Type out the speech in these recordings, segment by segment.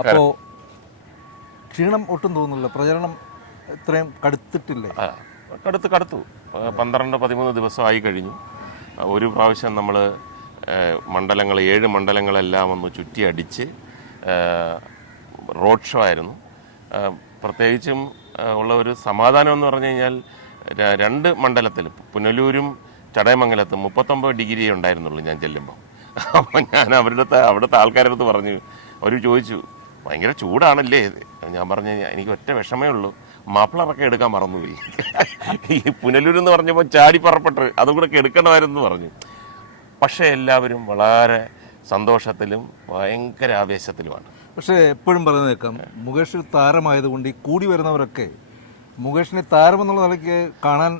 അപ്പോൾ ക്ഷീണം ഒട്ടും തോന്നുന്നില്ല, പ്രചരണം ഇത്രയും കടുത്തിട്ടില്ലേ? കടുത്തു 12-13 ദിവസമായി കഴിഞ്ഞു. ഒരു പ്രാവശ്യം നമ്മൾ മണ്ഡലങ്ങൾ 7 മണ്ഡലങ്ങളെല്ലാം ഒന്ന് ചുറ്റി അടിച്ച് റോഡ് ഷോ ആയിരുന്നു. പ്രത്യേകിച്ചും ഉള്ള ഒരു സമാധാനം എന്ന് പറഞ്ഞു കഴിഞ്ഞാൽ 2 മണ്ഡലത്തിലും പുനലൂരും ചടയമംഗലത്തും 39 ഡിഗ്രി ഉണ്ടായിരുന്നുള്ളൂ ഞാൻ ചെല്ലുമ്പോൾ. അപ്പോൾ ഞാൻ അവിടുത്തെ ആൾക്കാരുടെ അടുത്ത് പറഞ്ഞു, അവർ ചോദിച്ചു ഭയങ്കര ചൂടാണല്ലേ? ഞാൻ പറഞ്ഞു എനിക്ക് ഒറ്റ വിഷമേ ഉള്ളൂ, മഫ്ലറൊക്കെ എടുക്കാൻ മറന്നുപോയി. ഈ പുനലൂരെന്ന് പറഞ്ഞപ്പോൾ ചാടി പറപ്പെട്ട് അതും കൂടെ എടുക്കണമായിരുന്നു പറഞ്ഞു. പക്ഷേ എല്ലാവരും വളരെ സന്തോഷത്തിലും ഭയങ്കര ആവേശത്തിലുമാണ്. പക്ഷേ എപ്പോഴും പറയുന്നത് കേൾക്കാം, മുകേഷ് താരമായതുകൊണ്ട് ഈ കൂടി വരുന്നവരൊക്കെ മുകേഷിനെ താരമെന്നുള്ള നിലയ്ക്ക് കാണാൻ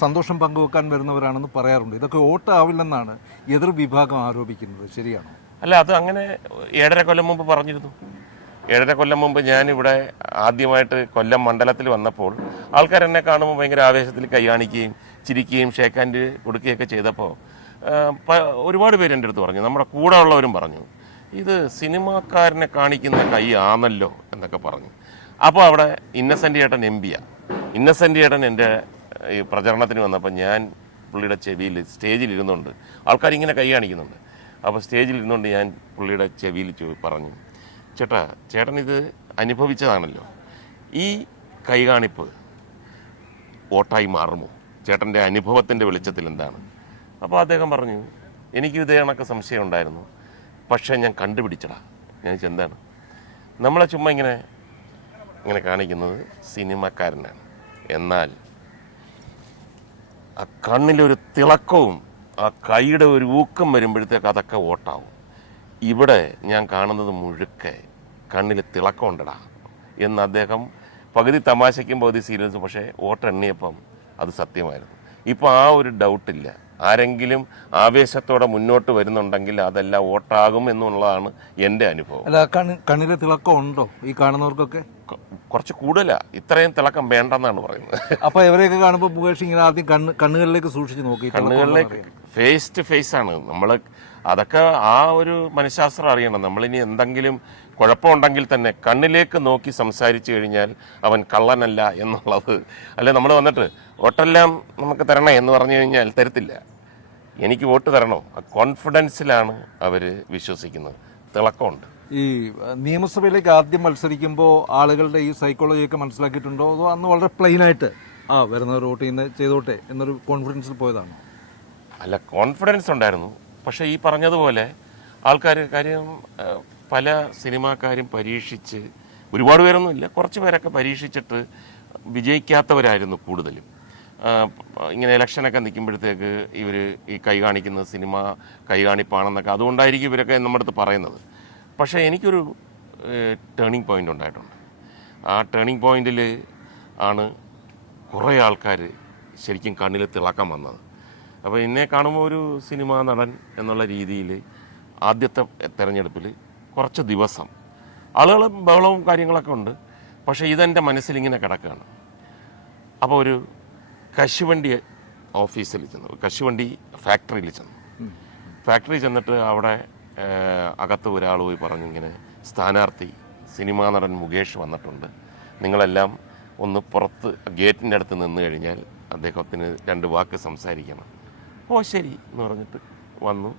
സന്തോഷം പങ്കുവെക്കാൻ വരുന്നവരാണെന്ന് പറയാറുണ്ട്. ഇതൊക്കെ വോട്ടാവില്ലെന്നാണ് എതിർ വിഭാഗം ആരോപിക്കുന്നത്. ശരിയാണോ? അല്ല, അത് അങ്ങനെ 7.5 കൊല്ലം മുമ്പ് പറഞ്ഞിരുന്നു. 7.5 കൊല്ലം മുമ്പ് ഞാനിവിടെ ആദ്യമായിട്ട് കൊല്ലം മണ്ഡലത്തിൽ വന്നപ്പോൾ ആൾക്കാർ എന്നെ കാണുമ്പോൾ ഭയങ്കര ആവേശത്തിൽ കൈ കാണിക്കുകയും ചിരിക്കുകയും ഷേക്ക് ഹാൻഡ് കൊടുക്കുകയൊക്കെ ചെയ്തപ്പോൾ ഒരുപാട് പേര് എൻ്റെ അടുത്ത് പറഞ്ഞു, നമ്മുടെ കൂടെ ഉള്ളവരും പറഞ്ഞു, ഇത് സിനിമാക്കാരനെ കാണിക്കുന്ന കൈ ആണല്ലോ എന്നൊക്കെ പറഞ്ഞു. അപ്പോൾ അവിടെ ഇന്നസെൻ്റ് ചേട്ടൻ MP-യാണ്. ഇന്നസെൻ്റ് ചേട്ടൻ എൻ്റെ ഈ പ്രചരണത്തിന് വന്നപ്പോൾ ഞാൻ പുള്ളിയുടെ ചെവിയിൽ സ്റ്റേജിൽ ഇരുന്നുകൊണ്ട് ആൾക്കാരിങ്ങനെ കൈ കാണിക്കുന്നുണ്ട്. അപ്പോൾ സ്റ്റേജിൽ ഇരുന്നുകൊണ്ട് ഞാൻ പുള്ളിയുടെ ചെവിയിൽ പറഞ്ഞു, ചേട്ടൻ ഇത് അനുഭവിച്ചതാണല്ലോ, ഈ കൈകാണിപ്പ് വോട്ടായി മാറുമോ? ചേട്ടൻ്റെ അനുഭവത്തിൻ്റെ വെളിച്ചത്തിൽ എന്താണ്? അപ്പോൾ അദ്ദേഹം പറഞ്ഞു, എനിക്ക് ഇതേ കണക്ക് സംശയം ഉണ്ടായിരുന്നു, പക്ഷേ ഞാൻ കണ്ടുപിടിച്ചടാ. ഞാൻ എന്താണ്, നമ്മളെ ചുമ്മാ ഇങ്ങനെ കാണിക്കുന്നത് സിനിമക്കാരനാണ്, എന്നാൽ ആ കണ്ണിലൊരു തിളക്കവും ആ കൈയുടെ ഒരു ഊക്കം വരുമ്പോഴത്തേക്ക് അതൊക്കെ വോട്ടാവും. ഇവിടെ ഞാൻ കാണുന്നത് മുഴുക്കെ കണ്ണിൽ തിളക്കമുണ്ടടാ എന്ന് അദ്ദേഹം പകുതി തമാശയ്ക്കും പകുതി സീരിയസും, പക്ഷേ വോട്ട് എണ്ണിയപ്പം അത് സത്യമായിരുന്നു. ഇപ്പോൾ ആ ഒരു ഡൗട്ടില്ല. ആരെങ്കിലും ആവേശത്തോടെ മുന്നോട്ട് വരുന്നുണ്ടെങ്കിൽ അതെല്ലാം വോട്ടാകും എന്നുള്ളതാണ് എൻ്റെ അനുഭവം. അല്ല, കണ്ണിലെ തിളക്കം ഉണ്ടോ ഈ കാണുന്നവർക്കൊക്കെ? കുറച്ച് കൂടുതലാണ്, ഇത്രയും തിളക്കം വേണ്ടെന്നാണ് പറയുന്നത്. അപ്പോൾ ഇവരെയൊക്കെ കാണുമ്പോൾ മുകേഷ് ഇങ്ങനെ ആദ്യം കണ്ണുകളിലേക്ക് സൂക്ഷിച്ച് നോക്കി, കണ്ണുകളിലേക്ക് ഫേസ് ടു ഫേസ് ആണ് നമ്മൾ. അതൊക്കെ ആ ഒരു മനഃശാസ്ത്രം അറിയണം. നമ്മളിനി എന്തെങ്കിലും കുഴപ്പമുണ്ടെങ്കിൽ തന്നെ കണ്ണിലേക്ക് നോക്കി സംസാരിച്ചു കഴിഞ്ഞാൽ അവൻ കള്ളനല്ല എന്നുള്ളത്. അല്ലെ, നമ്മൾ വന്നിട്ട് വോട്ടെല്ലാം നമുക്ക് തരണേ എന്ന് പറഞ്ഞു കഴിഞ്ഞാൽ തരത്തില്ല. എനിക്ക് വോട്ട് തരണോ, ആ കോൺഫിഡൻസിലാണ് അവർ വിശ്വസിക്കുന്നത്. തിളക്കമുണ്ട്. ഈ നിയമസഭയിലേക്ക് ആദ്യം മത്സരിക്കുമ്പോൾ ആളുകളുടെ ഈ സൈക്കോളജിയൊക്കെ മനസ്സിലാക്കിയിട്ടുണ്ടോ, അതോ അന്ന് വളരെ പ്ലെയിനായിട്ട് വരുന്നവർ വോട്ട് ചെയ്തോട്ടെ എന്നൊരു കോൺഫിഡൻസിൽ പോയതാണോ? അല്ല, കോൺഫിഡൻസ് ഉണ്ടായിരുന്നു. പക്ഷേ ഈ പറഞ്ഞതുപോലെ ആൾക്കാർ കാര്യം പല സിനിമാക്കാരും പരീക്ഷിച്ച്, ഒരുപാട് പേരൊന്നുമില്ല, കുറച്ച് പേരൊക്കെ പരീക്ഷിച്ചിട്ട് വിജയിക്കാത്തവരായിരുന്നു കൂടുതലും. ഇങ്ങനെ ഇലക്ഷനൊക്കെ നിൽക്കുമ്പോഴത്തേക്ക് ഇവർ ഈ കൈ കാണിക്കുന്നത് സിനിമ കൈകാണിപ്പാണെന്നൊക്കെ, അതുകൊണ്ടായിരിക്കും ഇവരൊക്കെ നമ്മുടെ അടുത്ത് പറയുന്നത്. പക്ഷേ എനിക്കൊരു ടേണിംഗ് പോയിൻ്റ് ഉണ്ടായിട്ടുണ്ട്. ആ ടേണിംഗ് പോയിന്റിൽ ആണ് കുറേ ആൾക്കാർ ശരിക്കും കണ്ണിൽ തിളക്കം വന്നത്. അപ്പോൾ എന്നെ കാണുമ്പോൾ ഒരു സിനിമാ നടൻ എന്നുള്ള രീതിയിൽ ആദ്യത്തെ തെരഞ്ഞെടുപ്പിൽ കുറച്ച് ദിവസം ആളുകളും ബഹളവും കാര്യങ്ങളൊക്കെ ഉണ്ട്. പക്ഷേ ഇതെൻ്റെ മനസ്സിലിങ്ങനെ കിടക്കുകയാണ്. അപ്പോൾ ഒരു കശുവണ്ടി ഓഫീസിൽ ചെന്നു, കശുവണ്ടി ഫാക്ടറിയിൽ ചെന്നു. ഫാക്ടറി ചെന്നിട്ട് അവിടെ അകത്ത് ഒരാൾ പോയി പറഞ്ഞു, ഇങ്ങനെ സ്ഥാനാർത്ഥി സിനിമാ നടൻ മുകേഷ് വന്നിട്ടുണ്ട്, നിങ്ങളെല്ലാം ഒന്ന് പുറത്ത് ഗേറ്റിൻ്റെ അടുത്ത് നിന്ന് കഴിഞ്ഞാൽ അദ്ദേഹത്തിന് 2 വാക്ക് സംസാരിക്കണം. ഓ ശരി എന്ന് പറഞ്ഞിട്ട് വന്നു.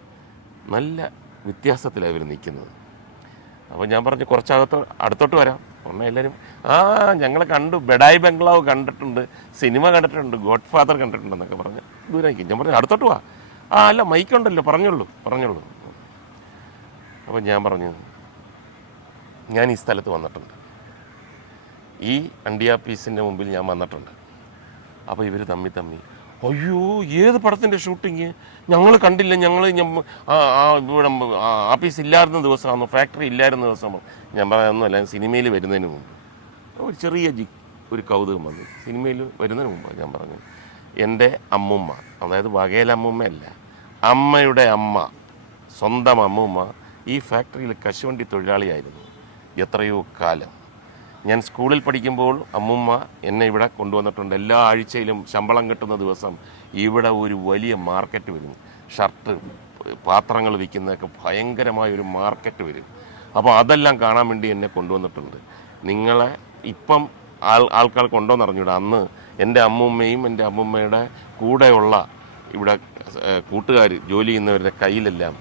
നല്ല വ്യത്യാസത്തിലാണ് ഇവർ നിൽക്കുന്നത്. അപ്പോൾ ഞാൻ പറഞ്ഞു, അടുത്തോട്ട് വരാം. ഉടനെ എല്ലാവരും ഞങ്ങൾ കണ്ടു, ബെഡായി ബംഗ്ലാവ് കണ്ടിട്ടുണ്ട്, സിനിമ കണ്ടിട്ടുണ്ട്, ഗോഡ് ഫാദർ കണ്ടിട്ടുണ്ടെന്നൊക്കെ പറഞ്ഞ് ദൂരം നിൽക്കും. ഞാൻ പറഞ്ഞു, അടുത്തോട്ട് വാ. അല്ല, മൈക്കുണ്ടല്ലോ, പറഞ്ഞോളൂ. അപ്പോൾ ഞാൻ പറഞ്ഞു, ഞാൻ ഈ സ്ഥലത്ത് വന്നിട്ടുണ്ട്, ഈ അണ്ടിയാപ്പീസിൻ്റെ മുമ്പിൽ ഞാൻ വന്നിട്ടുണ്ട്. അപ്പോൾ ഇവർ തമ്മി അയ്യോ, ഏത് പടത്തിൻ്റെ ഷൂട്ടിങ്? ഞങ്ങൾ കണ്ടില്ല, ഞങ്ങൾ ഇവിടെ ആഫീസ് ഇല്ലായിരുന്ന ദിവസമാണോ, ഫാക്ടറി ഇല്ലായിരുന്ന ദിവസമാണോ? ഞാൻ പറയാനൊന്നുമല്ല, സിനിമയിൽ വരുന്നതിന് മുമ്പ് ഒരു ചെറിയ ഒരു കൗതുകം വന്നു. സിനിമയിൽ വരുന്നതിന് മുമ്പ് ഞാൻ പറഞ്ഞു, എൻ്റെ അമ്മുമ്മ, അതായത് വകയിലമ്മൂമ്മയല്ല, അമ്മയുടെ അമ്മ, സ്വന്തം അമ്മൂമ്മ ഈ ഫാക്ടറിയിൽ കശുവണ്ടി തൊഴിലാളിയായിരുന്നു എത്രയോ കാലം. ഞാൻ സ്കൂളിൽ പഠിക്കുമ്പോൾ അമ്മുമ്മ എന്നെ ഇവിടെ കൊണ്ടുവന്നിട്ടുണ്ട്. എല്ലാ ആഴ്ചയിലും ശമ്പളം കിട്ടുന്ന ദിവസം ഇവിടെ ഒരു വലിയ മാർക്കറ്റ് വരും, ഷർട്ട് പാത്രങ്ങൾ വിൽക്കുന്നതൊക്കെ ഭയങ്കരമായ ഒരു മാർക്കറ്റ് വരും. അപ്പോൾ അതെല്ലാം കാണാൻ വേണ്ടി എന്നെ കൊണ്ടുവന്നിട്ടുണ്ട്. നിങ്ങളെ ഇപ്പം ആൾക്കാർ കൊണ്ടുവന്ന് അറിഞ്ഞൂടാ. അന്ന് എൻ്റെ അമ്മൂമ്മയും എൻ്റെ അമ്മൂമ്മയുടെ കൂടെയുള്ള ഇവിടെ കൂട്ടുകാർ ജോലി ചെയ്യുന്നവരുടെ കയ്യിലെല്ലാം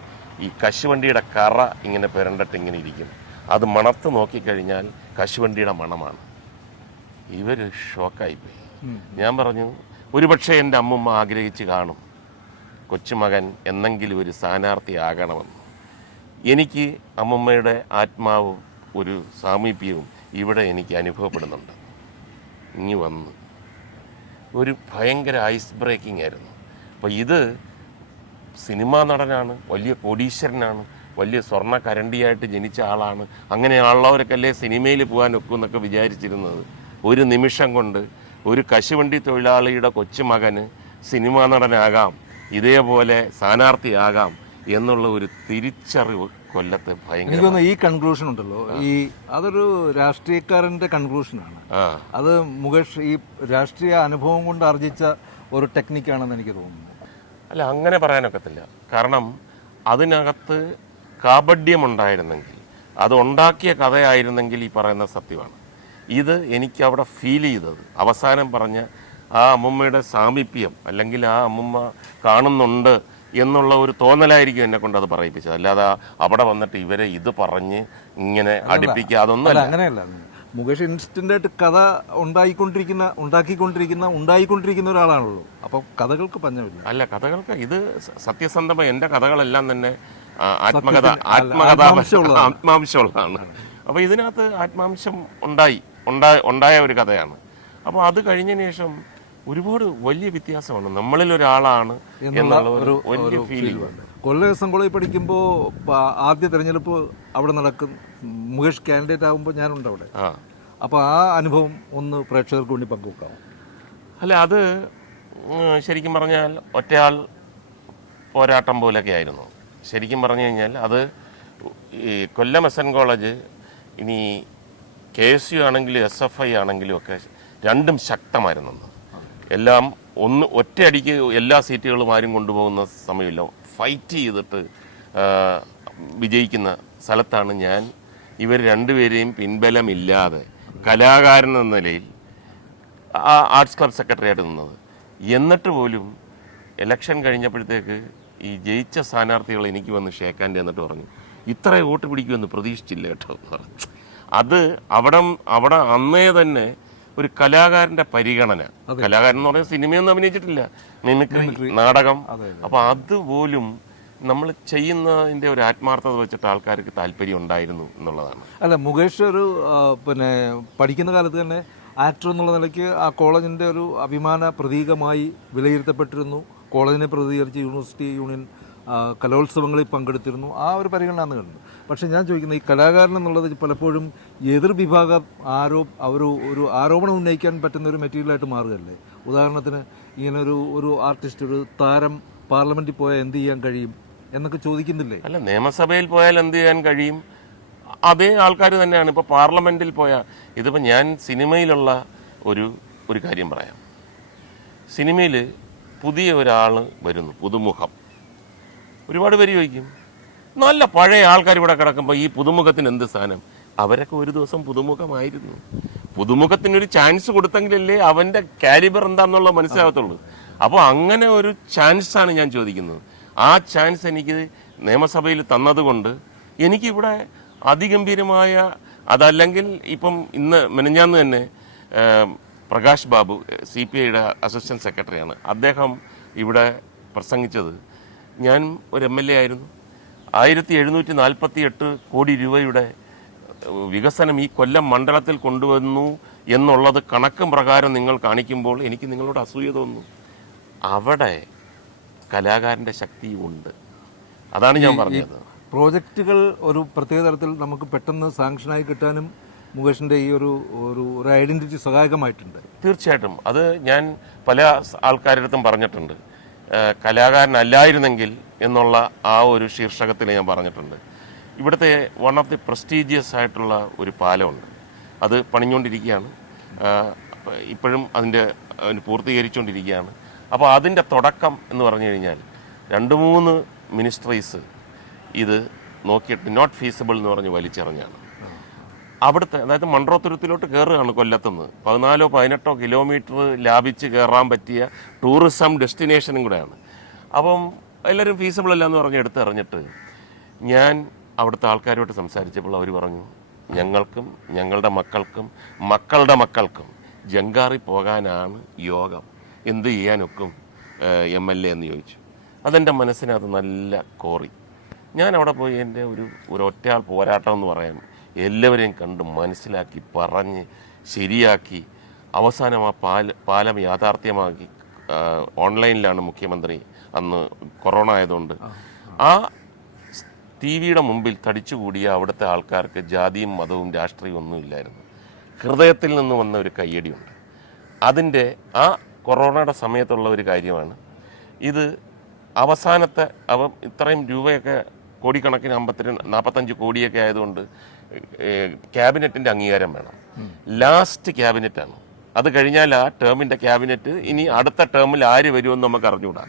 ഈ കശുവണ്ടിയുടെ കറ ഇങ്ങനെ പുരണ്ടിട്ട് ഇങ്ങനെ ഇരിക്കും. അത് മണത്ത് നോക്കിക്കഴിഞ്ഞാൽ കശുവണ്ടിയുടെ മണമാണ്. ഇവർ ഷോക്കായിപ്പോയി. ഞാൻ പറഞ്ഞു, ഒരുപക്ഷെ എൻ്റെ അമ്മൂമ്മ ആഗ്രഹിച്ച് കാണും കൊച്ചുമകൻ എന്നെങ്കിലും ഒരു സ്ഥാനാർത്ഥിയാകണമെന്ന്. എനിക്ക് അമ്മൂമ്മയുടെ ആത്മാവും ഒരു സാമീപ്യവും ഇവിടെ എനിക്ക് അനുഭവപ്പെടുന്നുണ്ട്. ഇനി വന്ന് ഒരു ഭയങ്കര ഐസ് ബ്രേക്കിംഗ് ആയിരുന്നു. അപ്പോൾ ഇത് സിനിമാ നടനാണ്, വലിയ കോടീശ്വരനാണ്, വലിയ സ്വർണ്ണ കരണ്ടിയായിട്ട് ജനിച്ച ആളാണ്, അങ്ങനെയുള്ളവർക്കല്ലേ സിനിമയിൽ പോകാൻ ഒക്കുമെന്നൊക്കെ വിചാരിച്ചിരുന്നത്. ഒരു നിമിഷം കൊണ്ട് ഒരു കശുവണ്ടി തൊഴിലാളിയുടെ കൊച്ചുമകന് സിനിമാ നടനാകാം, ഇതേപോലെ സ്ഥാനാർത്ഥിയാകാം എന്നുള്ള ഒരു തിരിച്ചറിവ് കൊല്ലത്ത് ഭയങ്കര. എനിക്ക് തോന്നുന്നു ഈ കൺക്ലൂഷൻ ഉണ്ടല്ലോ, അതൊരു രാഷ്ട്രീയക്കാരൻ്റെ കൺക്ലൂഷനാണ്. അത് മുകേഷ് ഈ രാഷ്ട്രീയ അനുഭവം കൊണ്ട് ആർജിച്ച ഒരു ടെക്നിക്കാണെന്ന് എനിക്ക് തോന്നുന്നു. അല്ല, അങ്ങനെ പറയാനൊക്കത്തില്ല. കാരണം അതിനകത്ത് കാപഢ്യമുണ്ടായിരുന്നെങ്കിൽ, അത് ഉണ്ടാക്കിയ കഥയായിരുന്നെങ്കിൽ ഈ പറയുന്ന സത്യമാണ്. ഇത് എനിക്ക് അവിടെ ഫീൽ ചെയ്തത് അവസാനം പറഞ്ഞ ആ അമ്മുമ്മയുടെ സാമീപ്യം, അല്ലെങ്കിൽ ആ അമ്മുമ്മ കാണുന്നുണ്ട് എന്നുള്ള ഒരു തോന്നലായിരിക്കും എന്നെ കൊണ്ട് അത് പറയിപ്പിച്ചത്. അല്ലാതെ അവിടെ വന്നിട്ട് ഇവരെ ഇത് പറഞ്ഞ് ഇങ്ങനെ അടുപ്പിക്കുക അതൊന്നും അല്ല. അങ്ങനെയല്ല, മുകേഷ് ഇൻസ്റ്റൻ്റായിട്ട് കഥ ഉണ്ടായിക്കൊണ്ടിരിക്കുന്ന ഒരാളാണല്ലോ. അപ്പോൾ കഥകൾക്ക് പഞ്ഞമില്ല. അല്ല, കഥകൾക്ക് ഇത് സത്യസന്ധമായ എൻ്റെ കഥകളെല്ലാം തന്നെ ആത്മാംശമുള്ളതാണ്. അപ്പോൾ ഇതിനകത്ത് ആത്മാംശം ഉണ്ടായ ഒരു കഥയാണ്. അപ്പോൾ അത് കഴിഞ്ഞതിന് ശേഷം ഒരുപാട് വലിയ വ്യത്യാസമാണ്. നമ്മളിൽ ഒരാളാണ് എന്നുള്ള ഒരു വലിയ ഫീലിംഗ്. കൊല്ലം എസ് എൻ കോളേജിൽ പഠിക്കുമ്പോൾ ആദ്യ തെരഞ്ഞെടുപ്പ് അവിടെ നടക്കും, മുകേഷ് കാൻഡിഡേറ്റ് ആകുമ്പോൾ ഞാനുണ്ട് അവിടെ. അപ്പോൾ ആ അനുഭവം ഒന്ന് പ്രേക്ഷകർക്ക് വേണ്ടി പങ്കുവെക്കാം. അല്ല, അത് ശരിക്കും പറഞ്ഞാൽ ഒറ്റയാൾ പോരാട്ടം പോലെയൊക്കെ ആയിരുന്നു. ശരിക്കും പറഞ്ഞു കഴിഞ്ഞാൽ അത് ഈ കൊല്ലം എസ് എൻ കോളേജ് ഇനി KSU ആണെങ്കിലും SFI ആണെങ്കിലും ഒക്കെ രണ്ടും ശക്തമായിരുന്നു. എല്ലാം ഒറ്റയടിക്ക് എല്ലാ സീറ്റുകളും ആരും കൊണ്ടുപോകുന്ന സമയമില്ല. ഫൈറ്റ് ചെയ്തിട്ട് വിജയിക്കുന്ന സ്ഥലത്താണ് ഞാൻ ഇവർ രണ്ടുപേരെയും പിൻബലമില്ലാതെ കലാകാരൻ എന്ന നിലയിൽ ആർട്സ് ക്ലബ് സെക്രട്ടറി ആയിട്ട് നിന്നത്. എന്നിട്ട് പോലും ഇലക്ഷൻ കഴിഞ്ഞപ്പോഴത്തേക്ക് ഈ ജയിച്ച സ്ഥാനാർത്ഥികൾ എനിക്ക് വന്ന് ഷേക്കാൻ്റെ എന്നിട്ട് പറഞ്ഞു, ഇത്ര വോട്ട് പിടിക്കുമെന്ന് പ്രതീക്ഷിച്ചില്ല കേട്ടോ എന്ന് പറഞ്ഞു. അത് അവിടെ അന്നേ തന്നെ ഒരു കലാകാരൻ്റെ പരിഗണന. കലാകാരൻ എന്ന് പറഞ്ഞാൽ സിനിമയൊന്നും അഭിനയിച്ചിട്ടില്ല, മിമിക്രി, നാടകം. അപ്പോൾ അതുപോലും നമ്മൾ ചെയ്യുന്നതിൻ്റെ ഒരു ആത്മാർത്ഥത വെച്ചിട്ട് ആൾക്കാർക്ക് താല്പര്യം ഉണ്ടായിരുന്നു എന്നുള്ളതാണ്. അല്ല, മുകേഷ് ഒരു പഠിക്കുന്ന കാലത്ത് തന്നെ ആക്ടർ എന്നുള്ള നിലയ്ക്ക് ആ കോളേജിൻ്റെ ഒരു അഭിമാന പ്രതീകമായി വിലയിരുത്തപ്പെട്ടിരുന്നു. കോളേജിനെ പ്രതികരിച്ച് യൂണിവേഴ്സിറ്റി യൂണിയൻ കലോത്സവങ്ങളിൽ പങ്കെടുത്തിരുന്നു. ആ ഒരു പരിഗണന അന്ന് കണ്ടു. പക്ഷേ ഞാൻ ചോദിക്കുന്നത്, ഈ കലാകാരൻ എന്നുള്ളത് പലപ്പോഴും എതിർ വിഭാഗം ഒരു ആരോപണം ഉന്നയിക്കാൻ പറ്റുന്ന ഒരു മെറ്റീരിയലായിട്ട് മാറുകയല്ലേ? ഉദാഹരണത്തിന് ഇങ്ങനെ ഒരു ആർട്ടിസ്റ്റ്, ഒരു താരം പാർലമെൻറ്റിൽ പോയാൽ എന്ത് ചെയ്യാൻ കഴിയും എന്നൊക്കെ ചോദിക്കുന്നില്ലേ? അല്ല, നിയമസഭയിൽ പോയാൽ എന്ത് ചെയ്യാൻ കഴിയും? അതേ ആൾക്കാർ തന്നെയാണ് ഇപ്പോൾ പാർലമെൻറ്റിൽ പോയാൽ. ഇതിപ്പോൾ ഞാൻ സിനിമയിലുള്ള ഒരു കാര്യം പറയാം. സിനിമയിൽ പുതിയ ഒരാൾ വരുന്നു, പുതുമുഖം. ഒരുപാട് പേര് ചോദിക്കും, നല്ല പഴയ ആൾക്കാർ ഇവിടെ കിടക്കുമ്പോൾ ഈ പുതുമുഖത്തിന് എന്ത് സ്ഥാനം? അവരൊക്കെ ഒരു ദിവസം പുതുമുഖമായിരുന്നു. പുതുമുഖത്തിനൊരു ചാൻസ് കൊടുത്തെങ്കിലല്ലേ അവൻ്റെ കാലിബർ എന്താണെന്നുള്ളത് മനസ്സിലാകത്തുള്ളൂ. അപ്പോൾ അങ്ങനെ ഒരു ചാൻസാണ് ഞാൻ ചോദിക്കുന്നത്. ആ ചാൻസ് എനിക്ക് നിയമസഭയിൽ തന്നതുകൊണ്ട് എനിക്കിവിടെ അതിഗംഭീരമായ, അതല്ലെങ്കിൽ ഇപ്പം മെനഞ്ഞാന്ന് തന്നെ പ്രകാശ് ബാബു CPIയുടെ അസിസ്റ്റന്റ് സെക്രട്ടറിയാണ്, അദ്ദേഹം ഇവിടെ പ്രസംഗിച്ചത്, ഞാൻ ഒരു MLA ആയിരുന്നു, 1748 കോടി രൂപയുടെ വികസനം ഈ കൊല്ലം മണ്ഡലത്തിൽ കൊണ്ടുവന്നു എന്നുള്ളത് കണക്കും പ്രകാരം നിങ്ങൾ കാണിക്കുമ്പോൾ എനിക്ക് നിങ്ങളോട് അസൂയ തോന്നുന്നു. അവിടെ കലാകാരൻ്റെ ശക്തിയുണ്ട്. അതാണ് ഞാൻ പറഞ്ഞത്. പ്രോജക്റ്റുകൾ ഒരു പ്രത്യേക തരത്തിൽ നമുക്ക് പെട്ടെന്ന് സാങ്ഷനായി കിട്ടാനും മുകേഷിൻ്റെ ഈ ഒരു ഐഡൻറ്റിറ്റി സഹായകമായിട്ടുണ്ട്. തീർച്ചയായിട്ടും. അത് ഞാൻ പല ആൾക്കാരുടെ അടുത്തും പറഞ്ഞിട്ടുണ്ട്. കലാകാരനല്ലായിരുന്നെങ്കിൽ എന്നുള്ള ആ ഒരു ശീർഷകത്തിൽ ഞാൻ പറഞ്ഞിട്ടുണ്ട്. ഇവിടുത്തെ വൺ ഓഫ് ദി പ്രസ്റ്റീജിയസ് ആയിട്ടുള്ള ഒരു പാലമുണ്ട്, അത് പണിഞ്ഞുകൊണ്ടിരിക്കുകയാണ്, ഇപ്പോഴും അതിൻ്റെ പൂർത്തീകരിച്ചുകൊണ്ടിരിക്കുകയാണ്. അപ്പോൾ അതിൻ്റെ തുടക്കം എന്ന് പറഞ്ഞു കഴിഞ്ഞാൽ 2-3 മിനിസ്ട്രീസ് ഇത് നോക്കിയിട്ട് നോട്ട് ഫീസിബിൾ എന്ന് പറഞ്ഞ് വലിച്ചെറിഞ്ഞാണ്. അവിടുത്തെ, അതായത് മൺട്രോത്തുരുത്തിലോട്ട് കയറുകയാണ് കൊല്ലത്തുനിന്ന് 14-18 കിലോമീറ്റർ ലാഭിച്ച് കയറാൻ പറ്റിയ ടൂറിസം ഡെസ്റ്റിനേഷനും കൂടെയാണ്. അപ്പം എല്ലാവരും ഫീസിബിൾ അല്ല എന്ന് പറഞ്ഞ് എടുത്തെറിഞ്ഞിട്ട് ഞാൻ അവിടുത്തെ ആൾക്കാരോട്ട് സംസാരിച്ചപ്പോൾ അവർ പറഞ്ഞു, ഞങ്ങൾക്കും ഞങ്ങളുടെ മക്കൾക്കും മക്കളുടെ മക്കൾക്കും ജങ്കാറി പോകാനാണ് യോഗം, എന്ത് ചെയ്യാനൊക്കും MLA എന്ന് ചോദിച്ചു. അതെൻ്റെ മനസ്സിനകത്ത് നല്ല കോറി. ഞാൻ അവിടെ പോയി എൻ്റെ ഒരു ഒറ്റയാൾ പോരാട്ടം എന്ന് പറയാൻ എല്ലാവരെയും കണ്ട് മനസ്സിലാക്കി പറഞ്ഞ് ശരിയാക്കി അവസാനം ആ പാലം യാഥാർത്ഥ്യമാക്കി. ഓൺലൈനിലാണ് മുഖ്യമന്ത്രി അന്ന് കൊറോണ ആയതുകൊണ്ട്. ആ TV-യുടെ മുമ്പിൽ തടിച്ചുകൂടിയ അവിടുത്തെ ആൾക്കാർക്ക് ജാതിയും മതവും രാഷ്ട്രീയവും ഒന്നും ഇല്ലായിരുന്നു. ഹൃദയത്തിൽ നിന്ന് വന്ന ഒരു കയ്യടിയുണ്ട്. അതിൻ്റെ ആ കൊറോണയുടെ സമയത്തുള്ള ഒരു കാര്യമാണ് ഇത്. അവസാനത്തെ ഇത്രയും രൂപയൊക്കെ കോടിക്കണക്കിന് 45 കോടിയൊക്കെ ആയതുകൊണ്ട് ക്യാബിനറ്റിൻ്റെ അംഗീകാരം വേണം. ലാസ്റ്റ് ക്യാബിനറ്റാണ്. അത് കഴിഞ്ഞാൽ ആ ടേമിൻ്റെ ക്യാബിനറ്റ് ഇനി അടുത്ത ടേമിൽ ആര് വരുമെന്ന് നമുക്ക് അറിഞ്ഞുകൂടാ.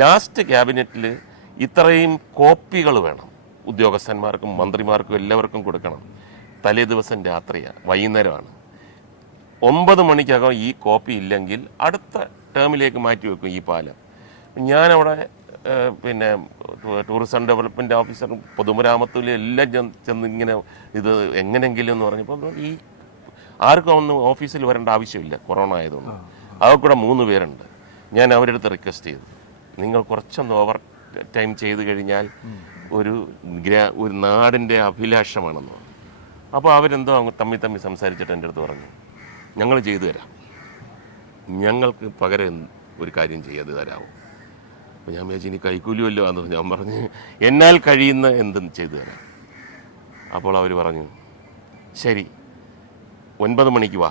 ലാസ്റ്റ് ക്യാബിനറ്റിൽ ഇത്രയും കോപ്പികൾ വേണം. ഉദ്യോഗസ്ഥന്മാർക്കും മന്ത്രിമാർക്കും എല്ലാവർക്കും കൊടുക്കണം. തലേ ദിവസം രാത്രിയാണ്, വൈകുന്നേരമാണ്. 9 മണിക്കകം ഈ കോപ്പി ഇല്ലെങ്കിൽ അടുത്ത ടേമിലേക്ക് മാറ്റി വെക്കും ഈ പാലം. ഞാനവിടെ പിന്നെ ടൂറിസം ഡെവലപ്മെൻറ്റ് ഓഫീസറും പൊതുമരാമത്തിലും എല്ലാം ചെന്ന് ഇങ്ങനെ ഇത് എങ്ങനെയെങ്കിലും എന്ന് പറഞ്ഞപ്പോൾ ഈ ആർക്കും ഒന്നും ഓഫീസിൽ വരേണ്ട ആവശ്യമില്ല, കൊറോണ ആയതുകൊണ്ട്. അതൊക്കെ കൂടെ 3 പേരുണ്ട്. ഞാൻ അവരുടെ അടുത്ത് റിക്വസ്റ്റ് ചെയ്തു, നിങ്ങൾ കുറച്ചൊന്ന് ഓവർ ടൈം ചെയ്ത് കഴിഞ്ഞാൽ ഒരു നാടിൻ്റെ അഭിലാഷമാണെന്ന് പറഞ്ഞു. അപ്പോൾ അവരെന്തോ തമ്മി സംസാരിച്ചിട്ട് എൻ്റെ അടുത്ത് പറഞ്ഞു, ഞങ്ങൾ ചെയ്തു തരാം, ഞങ്ങൾക്ക് പകരം ഒരു കാര്യം ചെയ്ത് തരാമോ? അപ്പോൾ ഞാൻ വിചാരിച്ചു ഇനി കൈക്കൂലിയല്ലോ എന്ന് ഞാൻ പറഞ്ഞ് എന്നാൽ കഴിയുന്ന എന്തും ചെയ്തു തരാം. അപ്പോൾ അവർ പറഞ്ഞു, ശരി 9 മണിക്ക് വാ,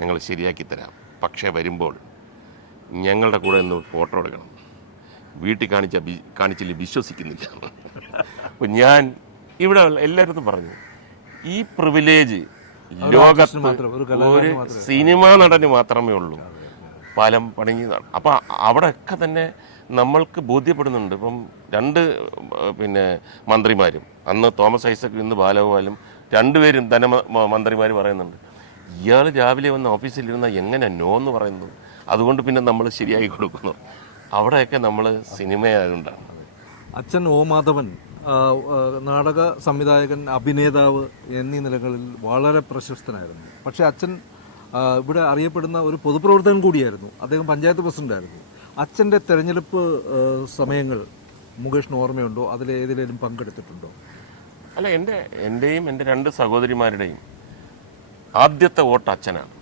ഞങ്ങൾ ശരിയാക്കി തരാം, പക്ഷേ വരുമ്പോൾ ഞങ്ങളുടെ കൂടെ ഒന്ന് ഫോട്ടോ എടുക്കണം, വീട്ടിൽ കാണിച്ചില്ല വിശ്വസിക്കുന്നില്ല. അപ്പോൾ ഞാൻ ഇവിടെ എല്ലായിടത്തും പറഞ്ഞു, ഈ പ്രിവിലേജ് ലോകത്ത് ഒരു സിനിമാ നടന് മാത്രമേ ഉള്ളൂ പാലം പണിഞ്ഞ്. അപ്പം അവിടെയൊക്കെ തന്നെ നമ്മൾക്ക് ബോധ്യപ്പെടുന്നുണ്ട്. ഇപ്പം 2 പിന്നെ മന്ത്രിമാരും, അന്ന് തോമസ് ഐസക്, ഇന്ന് ബാലഗോപാലും, 2 പേരും മന്ത്രിമാർ പറയുന്നുണ്ട്, ഇയാൾ രാവിലെ വന്ന് ഓഫീസിലിരുന്ന എങ്ങനെ നോ എന്ന് പറയുന്നു, അതുകൊണ്ട് പിന്നെ നമ്മൾ ശരിയാക്കി കൊടുക്കുന്നു. അവിടെയൊക്കെ നമ്മൾ സിനിമയായതുകൊണ്ടാണ്. അച്ഛൻ O. മാധവൻ നാടക സംവിധായകൻ, അഭിനേതാവ് എന്നീ നിലകളിൽ വളരെ പ്രശസ്തനായിരുന്നു. പക്ഷേ അച്ഛൻ ഇവിടെ അറിയപ്പെടുന്ന ഒരു പൊതുപ്രവർത്തകൻ കൂടിയായിരുന്നു. അദ്ദേഹം പഞ്ചായത്ത് പ്രസിഡന്റായിരുന്നു. അച്ഛൻ്റെ തെരഞ്ഞെടുപ്പ് സമയങ്ങൾ മുകേഷിന് ഓർമ്മയുണ്ടോ? അതിലേതിലും പങ്കെടുത്തിട്ടുണ്ടോ? അല്ല, എൻ്റെയും എൻ്റെ 2 സഹോദരിമാരുടെയും ആദ്യത്തെ വോട്ട് അച്ഛനാണ്.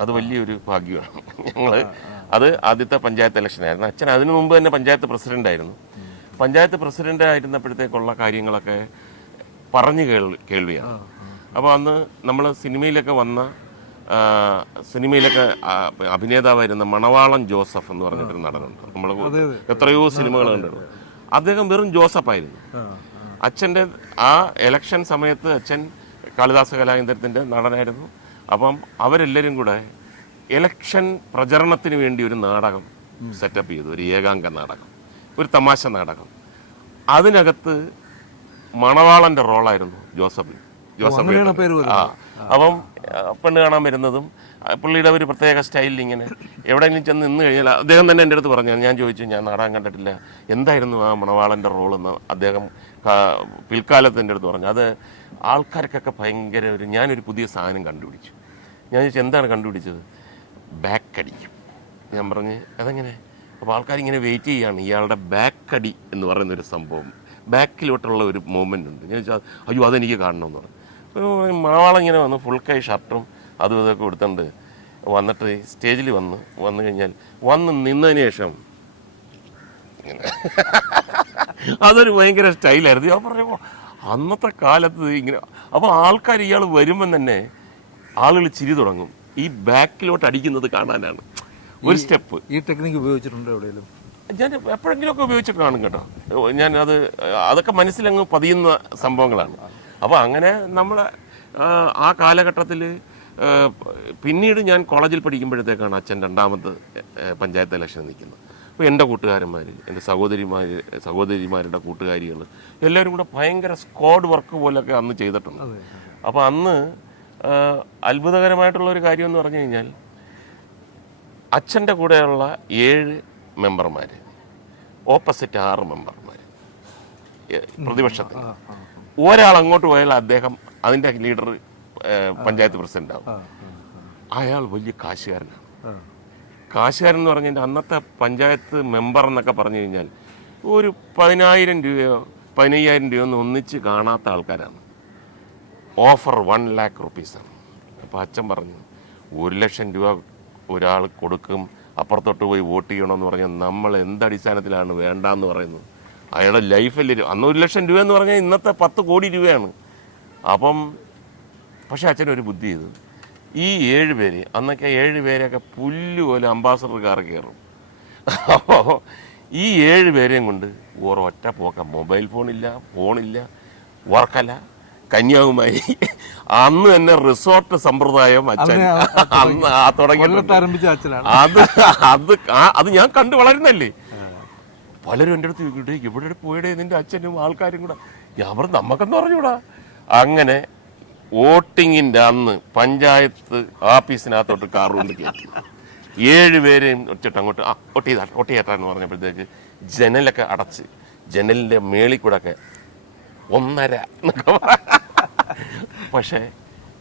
അത് വലിയൊരു ഭാഗ്യമാണ്. അത് ആദ്യത്തെ പഞ്ചായത്ത് ഇലക്ഷനായിരുന്നു. അച്ഛൻ അതിനു മുമ്പ് തന്നെ പഞ്ചായത്ത് പ്രസിഡൻ്റായിരുന്നു. പഞ്ചായത്ത് പ്രസിഡൻ്റ് ആയിരുന്നപ്പോഴത്തേക്കുള്ള കാര്യങ്ങളൊക്കെ പറഞ്ഞു കേൾവിയാണ്. അപ്പോൾ അന്ന് നമ്മൾ സിനിമയിലൊക്കെ അഭിനേതാവായിരുന്ന മണവാളൻ ജോസഫ് എന്ന് പറഞ്ഞിട്ടൊരു നടനുണ്ട്. നമ്മൾ എത്രയോ സിനിമകൾ കണ്ടിരുന്നു. അദ്ദേഹം വെറും ജോസഫായിരുന്നു. അച്ഛൻ്റെ ആ ഇലക്ഷൻ സമയത്ത് അച്ഛൻ കാളിദാസ കലാകേന്ദ്രത്തിൻ്റെ നടനായിരുന്നു. അപ്പം അവരെല്ലാവരും കൂടെ ഇലക്ഷൻ പ്രചരണത്തിന് വേണ്ടി ഒരു നാടകം സെറ്റപ്പ് ചെയ്തു, ഒരു ഏകാംഗ നാടകം, ഒരു തമാശ നാടകം. അതിനകത്ത് മണവാളൻ്റെ റോളായിരുന്നു ജോസഫ്. അപ്പം പെണ്ണ് കാണാൻ വരുന്നതും പുള്ളിയുടെ ഒരു പ്രത്യേക സ്റ്റൈലിൽ ഇങ്ങനെ എവിടെയെങ്കിലും ചെന്ന് നിന്ന് കഴിഞ്ഞാൽ അദ്ദേഹം തന്നെ എൻ്റെ അടുത്ത് പറഞ്ഞു. ഞാൻ ചോദിച്ചു, ഞാൻ നാടകം കണ്ടിട്ടില്ല, എന്തായിരുന്നു ആ മണവാളൻ്റെ റോളെന്ന് അദ്ദേഹം പിൽക്കാലത്ത് എൻ്റെ അടുത്ത് പറഞ്ഞു. അത് ആൾക്കാർക്കൊക്കെ ഭയങ്കര ഞാനൊരു പുതിയ സാധനം കണ്ടുപിടിച്ചു. ഞാൻ ചോദിച്ചു, എന്താണ് കണ്ടുപിടിച്ചത്? ബാക്കടിക്കും. ഞാൻ പറഞ്ഞ് അതെങ്ങനെ? അപ്പോൾ ആൾക്കാരിങ്ങനെ വെയിറ്റ് ചെയ്യുകയാണ്, ഇയാളുടെ ബാക്കടി എന്ന് പറയുന്നൊരു സംഭവം, ബാക്കിലോട്ടുള്ള ഒരു മൂവ്മെൻ്റ് ഉണ്ട്. ഞാൻ ചോദിച്ചാൽ അയ്യോ അതെനിക്ക് കാണണമെന്ന് പറഞ്ഞു. മണവാളം ഇങ്ങനെ വന്ന് ഫുൾ കൈ ഷർട്ടും അതും ഇതൊക്കെ കൊടുത്തുണ്ട് വന്നിട്ട് സ്റ്റേജിൽ വന്നു കഴിഞ്ഞാൽ നിന്നതിന് ശേഷം ഇങ്ങനെ അതൊരു ഭയങ്കര സ്റ്റൈലായിരുന്നു. ഞാൻ പറഞ്ഞപ്പോൾ അന്നത്തെ കാലത്ത് ഇങ്ങനെ. അപ്പോൾ ആൾക്കാർ ഇയാൾ വരുമ്പം തന്നെ ആളുകൾ ചിരി തുടങ്ങും. ഈ ബാക്കിലോട്ട് അടിക്കുന്നത് കാണാനാണ് ഒരു സ്റ്റെപ്പ്. ഈ ടെക്നിക്ക് ഉപയോഗിച്ചിട്ടുണ്ടോ എവിടെയെങ്കിലും? ഞാൻ എപ്പോഴെങ്കിലുമൊക്കെ ഉപയോഗിച്ചിട്ട് കാണും കേട്ടോ. അതൊക്കെ മനസ്സിലങ്ങ് പതിയുന്ന സംഭവങ്ങളാണ്. അപ്പോൾ അങ്ങനെ നമ്മൾ ആ കാലഘട്ടത്തിൽ പിന്നീട് ഞാൻ കോളേജിൽ പഠിക്കുമ്പോഴത്തേക്കാണ് അച്ഛൻ 2ാമത് പഞ്ചായത്ത് ഇലക്ഷൻ നിൽക്കുന്നത്. അപ്പോൾ എൻ്റെ കൂട്ടുകാരന്മാർ, എൻ്റെ സഹോദരിമാരുടെ കൂട്ടുകാരികൾ എല്ലാവരും കൂടെ ഭയങ്കര സ്ക്വാഡ് വർക്ക് പോലൊക്കെ അന്ന് ചെയ്തിട്ടുണ്ട്. അപ്പോൾ അന്ന് അത്ഭുതകരമായിട്ടുള്ള ഒരു കാര്യം എന്ന് പറഞ്ഞു കഴിഞ്ഞാൽ അച്ഛൻ്റെ കൂടെയുള്ള 7 മെമ്പർമാർ, ഓപ്പോസിറ്റ് 6 മെമ്പർമാർ പ്രതിപക്ഷത്തിന്. ഒരാൾ അങ്ങോട്ട് പോയാൽ അദ്ദേഹം അതിൻ്റെ ലീഡർ പഞ്ചായത്ത് പ്രസിഡന്റ് ആവും. അയാൾ വലിയ കാശുകാരനാണ്. കാശുകാരൻ എന്ന് പറഞ്ഞു കഴിഞ്ഞാൽ അന്നത്തെ പഞ്ചായത്ത് മെമ്പർ എന്നൊക്കെ പറഞ്ഞു കഴിഞ്ഞാൽ ഒരു 10,000 രൂപയോ 15,000 രൂപയോ ഒന്നും ഒന്നിച്ച് കാണാത്ത ആൾക്കാരാണ്. Offer 1 lakh rupees-ആണ്. അപ്പോൾ അച്ഛൻ പറഞ്ഞു 1,00,000 രൂപ ഒരാൾ കൊടുക്കും, അപ്പുറത്തോട്ട് പോയി വോട്ട് ചെയ്യണമെന്ന് പറഞ്ഞാൽ നമ്മൾ എന്തടിസ്ഥാനത്തിലാണ് വേണ്ടാന്ന് പറയുന്നത്? അയാളുടെ ലൈഫിൽ അന്ന് 1,00,000 രൂപ എന്ന് പറഞ്ഞാൽ ഇന്നത്തെ 10 കോടി രൂപയാണ്. അപ്പം പക്ഷേ അച്ഛനൊരു ബുദ്ധി ചെയ്തു, ഈ 7 പേര് അന്നൊക്കെ 7 പേരെയൊക്കെ പുല്ലുപോലെ അംബാസഡർ കാർ കയറും. അപ്പോൾ ഈ 7 പേരെയും കൊണ്ട് ഒരൊറ്റ പോക്ക. മൊബൈൽ ഫോണില്ല, വർക്കല, കന്യാകുമാരി. അന്ന് തന്നെ റിസോർട്ട് സമ്പ്രദായം അച്ഛൻ അന്ന് തുടങ്ങി. അത് ഞാൻ കണ്ടു വളരുന്നല്ലേ. പലരും എൻ്റെ അടുത്ത് ഇവിടെ പോയിടേ നിന്റെ അച്ഛനും ആൾക്കാരും കൂടെ. ഞാൻ പറഞ്ഞു നമുക്കെന്ന് പറഞ്ഞൂടാ. അങ്ങനെ വോട്ടിങ്ങിൻ്റെ അന്ന് പഞ്ചായത്ത് ഓഫീസിനകത്തോട്ട് കാർ കൊണ്ട് കയറ്റി 7 പേരെയും ഒറ്റിട്ട് അങ്ങോട്ട് ഒട്ടി കയറ്റാന്ന് പറഞ്ഞപ്പോഴത്തേക്ക് ജനലൊക്കെ അടച്ച്, ജനലിൻ്റെ മേളിൽ കൂടെ ഒക്കെ 1.5 എന്നൊക്കെ പക്ഷേ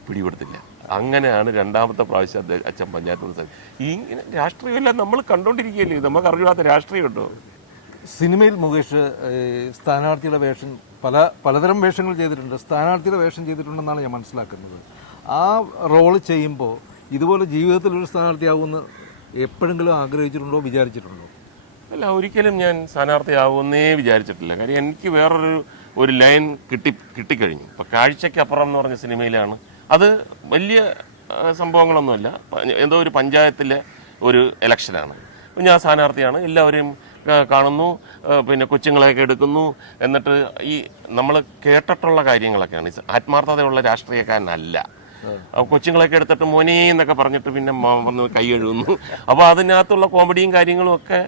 പിടികൊടുത്തില്ല. അങ്ങനെയാണ് 2ാമത്തെ പ്രാവശ്യം അച്ഛൻ പഞ്ചായത്ത് പ്രസിഡന്റ്. ഇങ്ങനെ രാഷ്ട്രീയമെല്ലാം നമ്മൾ കണ്ടോണ്ടിരിക്കുകയല്ലേ, നമുക്ക് അറിയാത്ത രാഷ്ട്രീയം ഉണ്ടോ? സിനിമയിൽ മുകേഷ് സ്ഥാനാർത്ഥിയുടെ വേഷം പലതരം വേഷങ്ങൾ ചെയ്തിട്ടുണ്ട്. സ്ഥാനാർത്ഥിയുടെ വേഷം ചെയ്തിട്ടുണ്ടെന്നാണ് ഞാൻ മനസ്സിലാക്കുന്നത്. ആ റോള് ചെയ്യുമ്പോൾ ഇതുപോലെ ജീവിതത്തിൽ ഒരു സ്ഥാനാർത്ഥിയാവുമെന്ന് എപ്പോഴെങ്കിലും ആഗ്രഹിച്ചിട്ടുണ്ടോ, വിചാരിച്ചിട്ടുണ്ടോ? അല്ല, ഒരിക്കലും ഞാൻ സ്ഥാനാർത്ഥിയാവുമെന്നേ വിചാരിച്ചിട്ടില്ല. കാര്യം എനിക്ക് വേറൊരു ലൈൻ കിട്ടിക്കഴിഞ്ഞു. ഇപ്പോൾ കാഴ്ചയ്ക്കപ്പുറം എന്ന് പറഞ്ഞ സിനിമയിലാണ്. അത് വലിയ സംഭവങ്ങളൊന്നുമല്ല, എന്തോ ഒരു പഞ്ചായത്തിലെ ഒരു ഇലക്ഷനാണ്. ഞാൻ സ്ഥാനാർത്ഥിയാണ്, എല്ലാവരെയും കാണുന്നു, പിന്നെ കൊച്ചുങ്ങളെയൊക്കെ എടുക്കുന്നു. എന്നിട്ട് ഈ നമ്മൾ കേട്ടിട്ടുള്ള കാര്യങ്ങളൊക്കെയാണ്. ആത്മാർത്ഥതയുള്ള രാഷ്ട്രീയക്കാരനല്ല. കൊച്ചുങ്ങളൊക്കെ എടുത്തിട്ട് മോനെ എന്നൊക്കെ പറഞ്ഞിട്ട് പിന്നെ വന്ന് കൈ എഴുതുന്നു. അപ്പോൾ അതിനകത്തുള്ള കോമഡിയും കാര്യങ്ങളും ഒക്കെ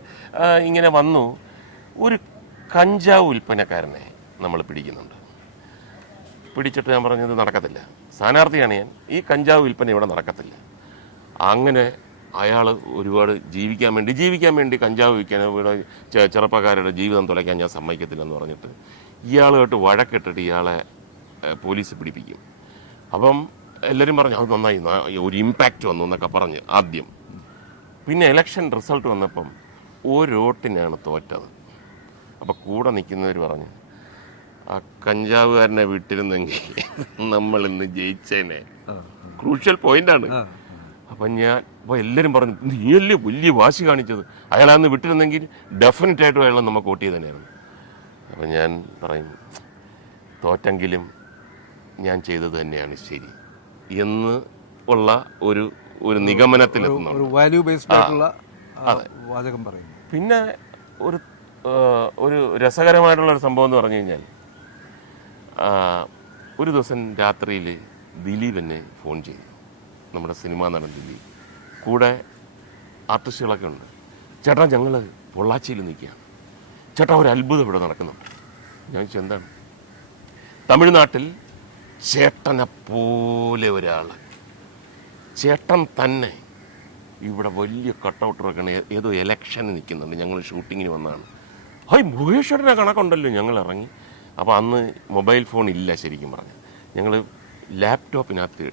ഇങ്ങനെ വന്നു. ഒരു കഞ്ചാവ് വിൽപ്പനക്കാരനെ നമ്മൾ പിടിക്കുന്നുണ്ട്. പിടിച്ചിട്ട് ഞാൻ പറഞ്ഞത് നടക്കത്തില്ല, സ്ഥാനാർത്ഥിയാണ് ഞാൻ, ഈ കഞ്ചാവ് വിൽപ്പന ഇവിടെ നടക്കത്തില്ല. അങ്ങനെ അയാൾ ഒരുപാട് ജീവിക്കാൻ വേണ്ടി കഞ്ചാവ് വിൽക്കാൻ, ഇവിടെ ചെറുപ്പക്കാരുടെ ജീവിതം തുലയ്ക്കാൻ ഞാൻ സമ്മതിക്കത്തില്ലെന്ന് പറഞ്ഞിട്ട് ഇയാളുമായിട്ട് വഴക്കിട്ടിട്ട് ഇയാളെ പോലീസ് പിടിപ്പിക്കും. അപ്പം എല്ലാവരും പറഞ്ഞു അത് നന്നായി, ഒരു ഇമ്പാക്റ്റ് വന്നു എന്നൊക്കെ പറഞ്ഞ് ആദ്യം. പിന്നെ ഇലക്ഷൻ റിസൾട്ട് വന്നപ്പം വോട്ടിനാണ് തോറ്റത്. അപ്പം കൂടെ നിൽക്കുന്നവർ പറഞ്ഞു ആ കഞ്ചാവുകാരനെ വിട്ടിരുന്നെങ്കിൽ നമ്മൾ ഇന്ന് ജയിച്ചേനെ. ക്രൂഷ്യൽ പോയിന്റാണ്. അപ്പം എല്ലാവരും പറഞ്ഞു നീയല്ലേ വലിയ വാശി കാണിച്ചത്, അയാളന്ന് വിട്ടിരുന്നെങ്കിൽ ഡെഫിനറ്റായിട്ടും അയാളെ നമുക്ക് വോട്ട് ചെയ്ത് തന്നെയാണ്. അപ്പം ഞാൻ പറയും തോറ്റെങ്കിലും ഞാൻ ചെയ്തത് തന്നെയാണ് ശരി എന്ന് ഉള്ള ഒരു നിഗമനത്തിലെത്തുന്നു. പിന്നെ ഒരു രസകരമായിട്ടുള്ളൊരു സംഭവം എന്ന് പറഞ്ഞു കഴിഞ്ഞാൽ ഒരു ദിവസം രാത്രിയിൽ ദിലീപ് എന്നെ ഫോൺ ചെയ്തു. നമ്മുടെ സിനിമാ നടൻ ദിലീപ്, കൂടെ ആർട്ടിസ്റ്റുകളൊക്കെ ഉണ്ട്. ചേട്ടാ ഞങ്ങൾ പൊള്ളാച്ചിയിൽ നിൽക്കുകയാണ്, ചേട്ടാ ഒരു അത്ഭുതം ഇവിടെ നടക്കുന്നുണ്ട്. ഞാൻ ചോദിച്ചു എന്താണ്? തമിഴ്നാട്ടിൽ ചേട്ടനെ പോലെ ഒരാൾ, ചേട്ടൻ തന്നെ ഇവിടെ വലിയ കട്ടൗട്ടറൊക്കെയാണ്, ഏതോ ഇലക്ഷന് നിൽക്കുന്നുണ്ട്, ഞങ്ങൾ ഷൂട്ടിങ്ങിന് വന്നതാണ്. മുകേഷേട്ടനെ കണക്കുണ്ടല്ലോ. ഞങ്ങൾ ഇറങ്ങി. അപ്പോൾ അന്ന് മൊബൈൽ ഫോൺ ഇല്ല ശരിക്കും പറഞ്ഞു. ഞങ്ങൾ ലാപ്ടോപ്പിനകത്ത്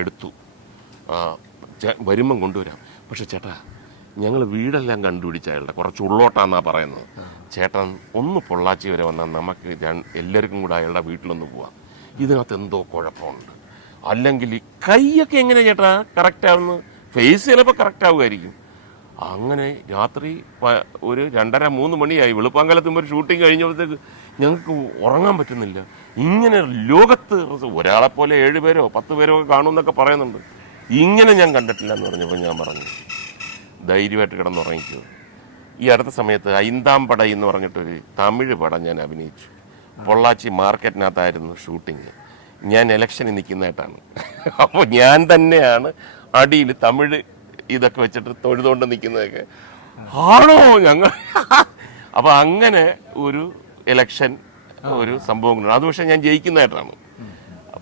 എടുത്തു, വരുമ്പം കൊണ്ടുവരാം. പക്ഷെ ചേട്ടാ ഞങ്ങൾ വീടെല്ലാം കണ്ടുപിടിച്ച അയാളുടെ കുറച്ച് ഉള്ളോട്ടാന്നാണ് പറയുന്നത്. ചേട്ടൻ ഒന്ന് പൊള്ളാച്ചി വരെ വന്നാൽ നമുക്ക് എല്ലാവർക്കും കൂടെ അയാളുടെ വീട്ടിലൊന്ന് പോവാം. ഇതിനകത്ത് എന്തോ കുഴപ്പമുണ്ട്. അല്ലെങ്കിൽ ഈ കൈയൊക്കെ എങ്ങനെ ചേട്ടാ കറക്റ്റ് ആവുന്നു, ഫേസ് ചിലപ്പോൾ കറക്റ്റ് ആവുമായിരിക്കും. അങ്ങനെ രാത്രി ഒരു 2:30-3 മണിയായി. വെളുപ്പാങ്കാലത്തുമ്പോൾ ഒരു ഷൂട്ടിങ് കഴിഞ്ഞപ്പോഴത്തേക്ക് ഞങ്ങൾക്ക് ഉറങ്ങാൻ പറ്റുന്നില്ല. ഇങ്ങനെ ലോകത്ത് ഒരാളെപ്പോലെ 7 പേരോ 10 പേരോ ഒക്കെ കാണുമെന്നൊക്കെ പറയുന്നുണ്ട്. ഇങ്ങനെ ഞാൻ കണ്ടിട്ടില്ല എന്ന് പറഞ്ഞപ്പോൾ ഞാൻ പറഞ്ഞു ധൈര്യമായിട്ട് കിടന്നുറങ്ങിക്കോ. ഈ അടുത്ത സമയത്ത് ഐന്താം പട എന്ന് പറഞ്ഞിട്ടൊരു തമിഴ് പടം ഞാൻ അഭിനയിച്ചു. പൊള്ളാച്ചി മാർക്കറ്റിനകത്തായിരുന്നു ഷൂട്ടിങ്. ഞാൻ ഇലക്ഷനിൽ നിൽക്കുന്നതായിട്ടാണ്. അപ്പോൾ ഞാൻ തന്നെയാണ് അടിയിൽ തമിഴ് ഇതൊക്കെ വെച്ചിട്ട് തൊഴുതുകൊണ്ട് നിൽക്കുന്നതൊക്കെ. ആണോ ഞങ്ങൾ അപ്പൊ അങ്ങനെ ഒരു ഇലക്ഷൻ ഒരു സംഭവം കൊണ്ടാണ്. അത് പക്ഷെ ഞാൻ ജയിക്കുന്നതായിട്ടാണ്.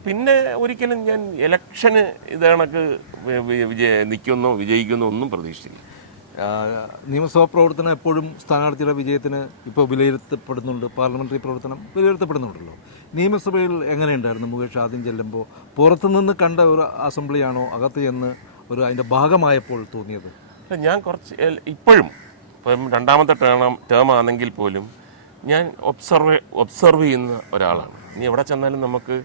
പിന്നെ ഒരിക്കലും ഞാൻ ഇലക്ഷന് ഇത് കണക്ക് നിൽക്കുന്നോ വിജയിക്കുന്നോ ഒന്നും പ്രതീക്ഷിച്ചില്ല. നിയമസഭാ പ്രവർത്തനം എപ്പോഴും സ്ഥാനാർത്ഥിയുടെ വിജയത്തിന് ഇപ്പോൾ വിലയിരുത്തപ്പെടുന്നുണ്ട്. പാർലമെന്ററി പ്രവർത്തനം വിലയിരുത്തപ്പെടുന്നുണ്ടല്ലോ. നിയമസഭയിൽ എങ്ങനെയുണ്ടായിരുന്നു മുകേഷ് ആദ്യം ചെല്ലുമ്പോൾ? പുറത്തുനിന്ന് കണ്ട ഒരു അസംബ്ലിയാണോ അകത്ത് ചെന്ന് അതിൻ്റെ ഭാഗമായപ്പോൾ തോന്നിയത്? ഞാൻ കുറച്ച് ഇപ്പോഴും ഇപ്പം രണ്ടാമത്തെ ടേം ആണെങ്കിൽ പോലും ഞാൻ ഒബ്സർവ് ചെയ്യുന്ന ഒരാളാണ്. ഇനി എവിടെ ചെന്നാലും നമുക്ക്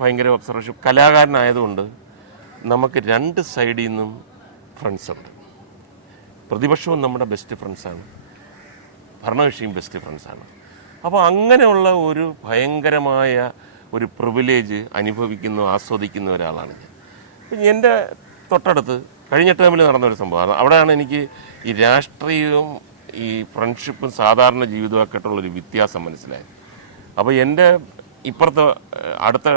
ഭയങ്കര ഒബ്സർവേഷൻ. കലാകാരനായതുകൊണ്ട് നമുക്ക് രണ്ട് സൈഡിൽ നിന്നും ഫ്രണ്ട്സ് ഉണ്ട്. പ്രതിപക്ഷവും നമ്മുടെ ബെസ്റ്റ് ഫ്രണ്ട്സാണ്, ഭരണകക്ഷിയും ബെസ്റ്റ് ഫ്രണ്ട്സാണ്. അപ്പോൾ അങ്ങനെയുള്ള ഒരു ഭയങ്കരമായ ഒരു പ്രിവിലേജ് ആസ്വദിക്കുന്ന ഒരാളാണ് ഞാൻ. എൻ്റെ തൊട്ടടുത്ത് കഴിഞ്ഞ ടേമിൽ നടന്നൊരു സംഭവമാണ്. അവിടെയാണ് എനിക്ക് ഈ രാഷ്ട്രീയവും ഈ ഫ്രണ്ട്ഷിപ്പും സാധാരണ ജീവിതമൊക്കെയായിട്ടുള്ളൊരു വ്യത്യാസം മനസ്സിലായത്. അപ്പോൾ എൻ്റെ ഇപ്പുറത്തെ അടുത്ത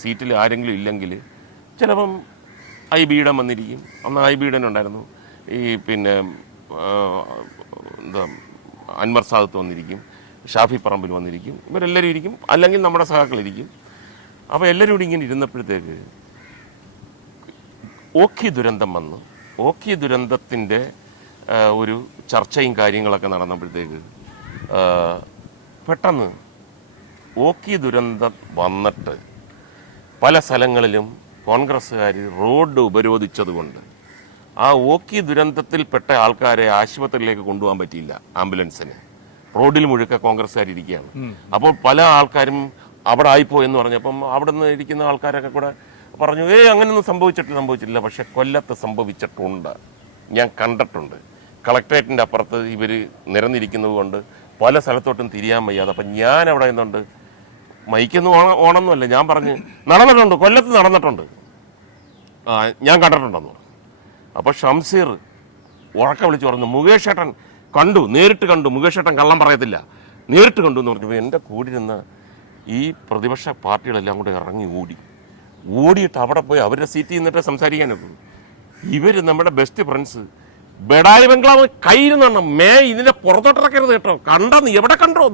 സീറ്റിൽ ആരെങ്കിലും ഇല്ലെങ്കിൽ ചിലപ്പം ഐബിയുടെ വന്നിരിക്കും. അന്ന് ഐബിയുടെ ഉണ്ടായിരുന്നു. ഈ എന്താ അൻവർ സാദത്ത് വന്നിരിക്കും, ഷാഫി പറമ്പിൽ വന്നിരിക്കും, ഇവരെല്ലാവരും ഇരിക്കും. അല്ലെങ്കിൽ നമ്മുടെ സഹാക്കളിരിക്കും. അപ്പോൾ എല്ലാവരും കൂടി ഇങ്ങനെ ഇരുന്നപ്പോഴത്തേക്ക് ഓഖി ദുരന്തം വന്നു. ഓഖി ദുരന്തത്തിൻ്റെ ഒരു ചർച്ചയും കാര്യങ്ങളൊക്കെ നടന്നപ്പോഴത്തേക്ക് പെട്ടെന്ന് ഓഖി ദുരന്തം വന്നിട്ട് പല സ്ഥലങ്ങളിലും കോൺഗ്രസ്സുകാർ റോഡ് ഉപരോധിച്ചതുകൊണ്ട് ആ ഓഖി ദുരന്തത്തിൽപ്പെട്ട ആൾക്കാരെ ആശുപത്രിയിലേക്ക് കൊണ്ടുപോകാൻ പറ്റിയില്ല. ആംബുലൻസിന് റോഡിൽ മുഴുക്ക കോൺഗ്രസ്സുകാരിയ്ക്കുകയാണ്. അപ്പോൾ പല ആൾക്കാരും അവിടെ ആയിപ്പോയെന്ന് പറഞ്ഞപ്പം അവിടെ നിന്ന് ഇരിക്കുന്ന ആൾക്കാരൊക്കെ കൂടെ പറഞ്ഞു, അങ്ങനെയൊന്നും സംഭവിച്ചിട്ടില്ല. പക്ഷെ കൊല്ലത്ത് സംഭവിച്ചിട്ടുണ്ട്, ഞാൻ കണ്ടിട്ടുണ്ട്. കളക്ട്രേറ്റിൻ്റെ അപ്പുറത്ത് ഇവർ നിരന്നിരിക്കുന്നത് കൊണ്ട് പല സ്ഥലത്തോട്ടും തിരിയാൻ വയ്യാതെ. അപ്പം ഞാൻ അവിടെ നിന്നുണ്ട് മൈക്കൊന്നും ഓണമെന്നുമല്ല, ഞാൻ പറഞ്ഞ് നടന്നിട്ടുണ്ട്, കൊല്ലത്ത് നടന്നിട്ടുണ്ട്, ഞാൻ കണ്ടിട്ടുണ്ടെന്ന് പറഞ്ഞു. അപ്പോൾ ഷംസീർ ഉറക്കെ വിളിച്ച് പറഞ്ഞു, മുകേഷ് ഏട്ടൻ കണ്ടു, നേരിട്ട് കണ്ടു, മുകേഷ് ഏട്ടൻ കള്ളം പറയത്തില്ല, നേരിട്ട് കണ്ടു എന്ന് പറഞ്ഞപ്പോൾ എൻ്റെ കൂടിരുന്ന ഈ പ്രതിപക്ഷ പാർട്ടികളെല്ലാം കൂടെ ഇറങ്ങി ഓടിയിട്ട് അവിടെ പോയി അവരുടെ സീറ്റിൽ നിന്നിട്ട് സംസാരിക്കാനൊക്കെ. ഇവർ നമ്മുടെ ബെസ്റ്റ് ഫ്രണ്ട്സ് ബെഡാലി ബംഗ്ലാവ് കയ്യിരുന്നാണ് ഇതിന്റെ പുറത്തോട്ടിറക്കരുത് കേട്ടോ, കണ്ടെന്ന് എവിടെ കണ്ടോ.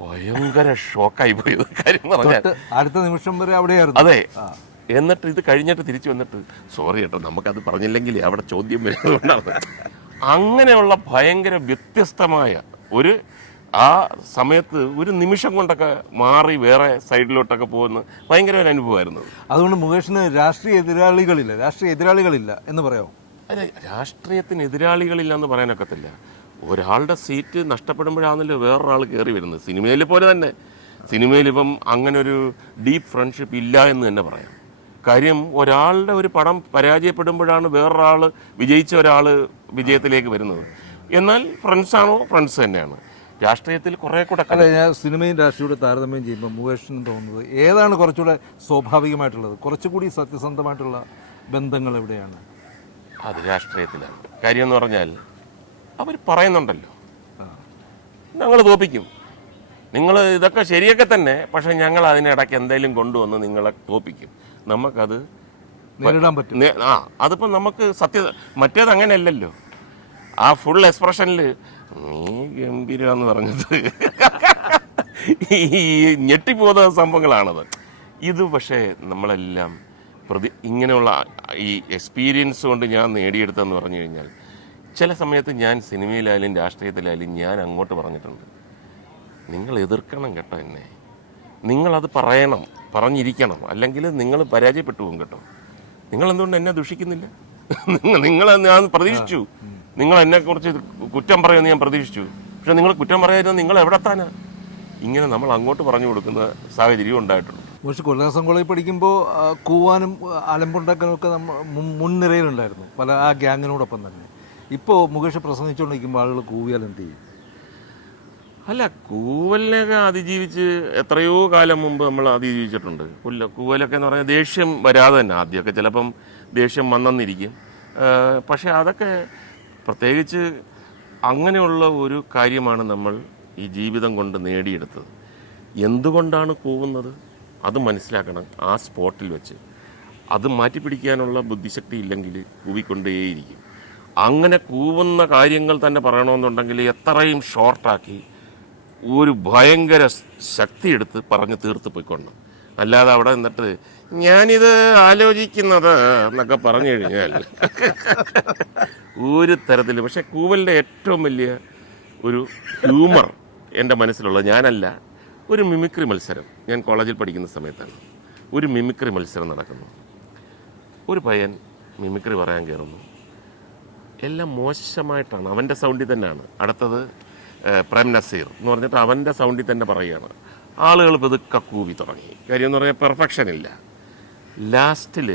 ഭയങ്കര ഷോക്കായി പോയത് കാര്യം പറഞ്ഞാൽ. അടുത്ത നിമിഷം വരെ അവിടെയായിരുന്നു. അതെ. എന്നിട്ട് ഇത് കഴിഞ്ഞിട്ട് തിരിച്ചു വന്നിട്ട് സോറി കേട്ടോ, നമുക്കത് പറഞ്ഞില്ലെങ്കിൽ അവിടെ ചോദ്യം വരുന്നതുകൊണ്ടാണ്. അങ്ങനെയുള്ള ഭയങ്കര വ്യത്യസ്തമായ ഒരു ആ സമയത്ത് ഒരു നിമിഷം കൊണ്ടൊക്കെ മാറി വേറെ സൈഡിലോട്ടൊക്കെ പോകുന്ന ഭയങ്കര ഒരു അനുഭവമായിരുന്നു. അതുകൊണ്ട് മുകേഷിന് രാഷ്ട്രീയ എതിരാളികളില്ല എന്ന് പറയാമോ? അതെ, രാഷ്ട്രീയത്തിന് എതിരാളികളില്ല എന്ന് പറയാനൊക്കത്തില്ല. ഒരാളുടെ സീറ്റ് നഷ്ടപ്പെടുമ്പോഴാണല്ലോ വേറൊരാൾ കയറി വരുന്നത്. സിനിമയിൽ പോലെ തന്നെ സിനിമയിലിപ്പം അങ്ങനെ ഒരു ഡീപ്പ് ഫ്രണ്ട്ഷിപ്പ് ഇല്ല എന്ന് തന്നെ പറയാം. കാര്യം ഒരാളുടെ ഒരു പടം പരാജയപ്പെടുമ്പോഴാണ് വേറൊരാൾ വിജയിച്ച ഒരാൾ വിജയത്തിലേക്ക് വരുന്നത്. എന്നാൽ ഫ്രണ്ട്സാണോ ഫ്രണ്ട്സ് തന്നെയാണ്. രാഷ്ട്രീയത്തിൽ കുറേ കൂടെ അല്ല, ഞാൻ സിനിമയും രാഷ്ട്രീയവും താരതമ്യം ചെയ്യുമ്പോൾ മുകേഷിന് തോന്നുന്നത് ഏതാണ് കുറച്ചുകൂടെ സ്വാഭാവികമായിട്ടുള്ളത്, കുറച്ചുകൂടി സത്യസന്ധമായിട്ടുള്ള ബന്ധങ്ങൾ എവിടെയാണ്? അത് രാഷ്ട്രീയത്തിലാണ്. കാര്യം എന്ന് പറഞ്ഞാൽ അവർ പറയുന്നുണ്ടല്ലോ, ഞങ്ങൾ തോപ്പിക്കും, നിങ്ങൾ ഇതൊക്കെ ശരിയൊക്കെ തന്നെ, പക്ഷെ ഞങ്ങൾ അതിനിടയ്ക്ക് എന്തെങ്കിലും കൊണ്ടുവന്ന് നിങ്ങളെ തോപ്പിക്കും, നമുക്കത് നേരിടാൻ പറ്റും. അതിപ്പോൾ നമുക്ക് മറ്റേത് അങ്ങനെയല്ലല്ലോ. ആ ഫുൾ എക്സ്പ്രഷനിൽ നീ ഗംഭീരമെന്ന് പറഞ്ഞത് ഈ ഞെട്ടിപ്പോകുന്ന സംഭവങ്ങളാണത്. ഇത് പക്ഷേ നമ്മളെല്ലാം ഇങ്ങനെയുള്ള ഈ എക്സ്പീരിയൻസ് കൊണ്ട് ഞാൻ നേടിയെടുത്തതെന്ന് പറഞ്ഞു കഴിഞ്ഞാൽ, ചില സമയത്ത് ഞാൻ സിനിമയിലായാലും രാഷ്ട്രീയത്തിലായാലും ഞാൻ അങ്ങോട്ട് പറഞ്ഞിട്ടുണ്ട്, നിങ്ങൾ എതിർക്കണം കേട്ടോ എന്നെ, നിങ്ങളത് പറഞ്ഞിരിക്കണം, അല്ലെങ്കിൽ നിങ്ങൾ പരാജയപ്പെട്ടു പോകും കേട്ടോ. നിങ്ങളെന്തുകൊണ്ട് എന്നെ ദുഷിക്കുന്നില്ല? ഞാൻ പ്രതീക്ഷിച്ചു നിങ്ങൾ എന്നെക്കുറിച്ച് കുറ്റം പറയുമെന്ന് ഞാൻ പ്രതീക്ഷിച്ചു. പക്ഷെ നിങ്ങൾ കുറ്റം പറയാതിരുന്ന നിങ്ങൾ എവിടെ എത്താനാ? ഇങ്ങനെ നമ്മൾ അങ്ങോട്ട് പറഞ്ഞു കൊടുക്കുന്ന സാഹചര്യം ഉണ്ടായിട്ടുണ്ട്. മുകേഷ് കൊല്ലം കോളേജിൽ പഠിക്കുമ്പോൾ കൂവാനും അലമ്പുണ്ടാക്കാനും ഒക്കെ മുൻനിരയിലുണ്ടായിരുന്നു പല ആ ഗ്യാങ്ങിനോടൊപ്പം തന്നെ. ഇപ്പോൾ മുകേഷ് പ്രസംഗിച്ചുകൊണ്ടിരിക്കുമ്പോൾ ആളുകൾ കൂവിയാൽ എന്ത് ചെയ്യും? അല്ല, കൂവലിനെയൊക്കെ അതിജീവിച്ച് എത്രയോ കാലം മുമ്പ് നമ്മൾ അതിജീവിച്ചിട്ടുണ്ട്. കൂവലൊക്കെ എന്ന് പറഞ്ഞാൽ ദേഷ്യം വരാതെ തന്നെ, ആദ്യമൊക്കെ ചിലപ്പം ദേഷ്യം വന്നെന്നിരിക്കും. പക്ഷേ അതൊക്കെ പ്രത്യേകിച്ച് അങ്ങനെയുള്ള ഒരു കാര്യമാണ് നമ്മൾ ഈ ജീവിതം കൊണ്ട് നേടിയെടുത്തത്. എന്തുകൊണ്ടാണ് കൂവുന്നത് അത് മനസ്സിലാക്കണം ആ സ്പോട്ടിൽ വെച്ച്. അത് മാറ്റിപ്പിടിക്കാനുള്ള ബുദ്ധിശക്തി ഇല്ലെങ്കിൽ കൂവിക്കൊണ്ടേയിരിക്കും. അങ്ങനെ കൂവുന്ന കാര്യങ്ങൾ തന്നെ പറയണമെന്നുണ്ടെങ്കിൽ എത്രയും ഷോർട്ടാക്കി ഒരു ഭയങ്കര ശക്തി എടുത്ത് പറഞ്ഞ് തീർത്ത് പോയിക്കൊള്ളണം. അല്ലാതെ അവിടെ നിന്നിട്ട് ഞാനിത് ആലോചിക്കുന്നത് എന്നൊക്കെ പറഞ്ഞു കഴിഞ്ഞാൽ ഒരു തരത്തിൽ. പക്ഷെ കൂവലിൻ്റെ ഏറ്റവും വലിയ ഒരു ഹ്യൂമർ എൻ്റെ മനസ്സിലുള്ളത്, ഞാനല്ല, ഒരു മിമിക്രി മത്സരം ഞാൻ കോളേജിൽ പഠിക്കുന്ന സമയത്താണ്. ഒരു മിമിക്രി മത്സരം നടക്കുന്നു. ഒരു പയ്യൻ മിമിക്രി പറയാൻ കയറുന്നു. എല്ലാം മോശമായിട്ടാണ്, അവൻ്റെ സൗണ്ടിൽ തന്നെയാണ്. അടുത്തത് പ്രേം നസീർ എന്ന് പറഞ്ഞിട്ട് അവൻ്റെ സൗണ്ടിൽ തന്നെ പറയുകയാണ്. ആളുകൾ പതുക്കെ കൂവി തുടങ്ങി. കാര്യം എന്ന് പറഞ്ഞാൽ പെർഫെക്ഷൻ ഇല്ല. ലാസ്റ്റിൽ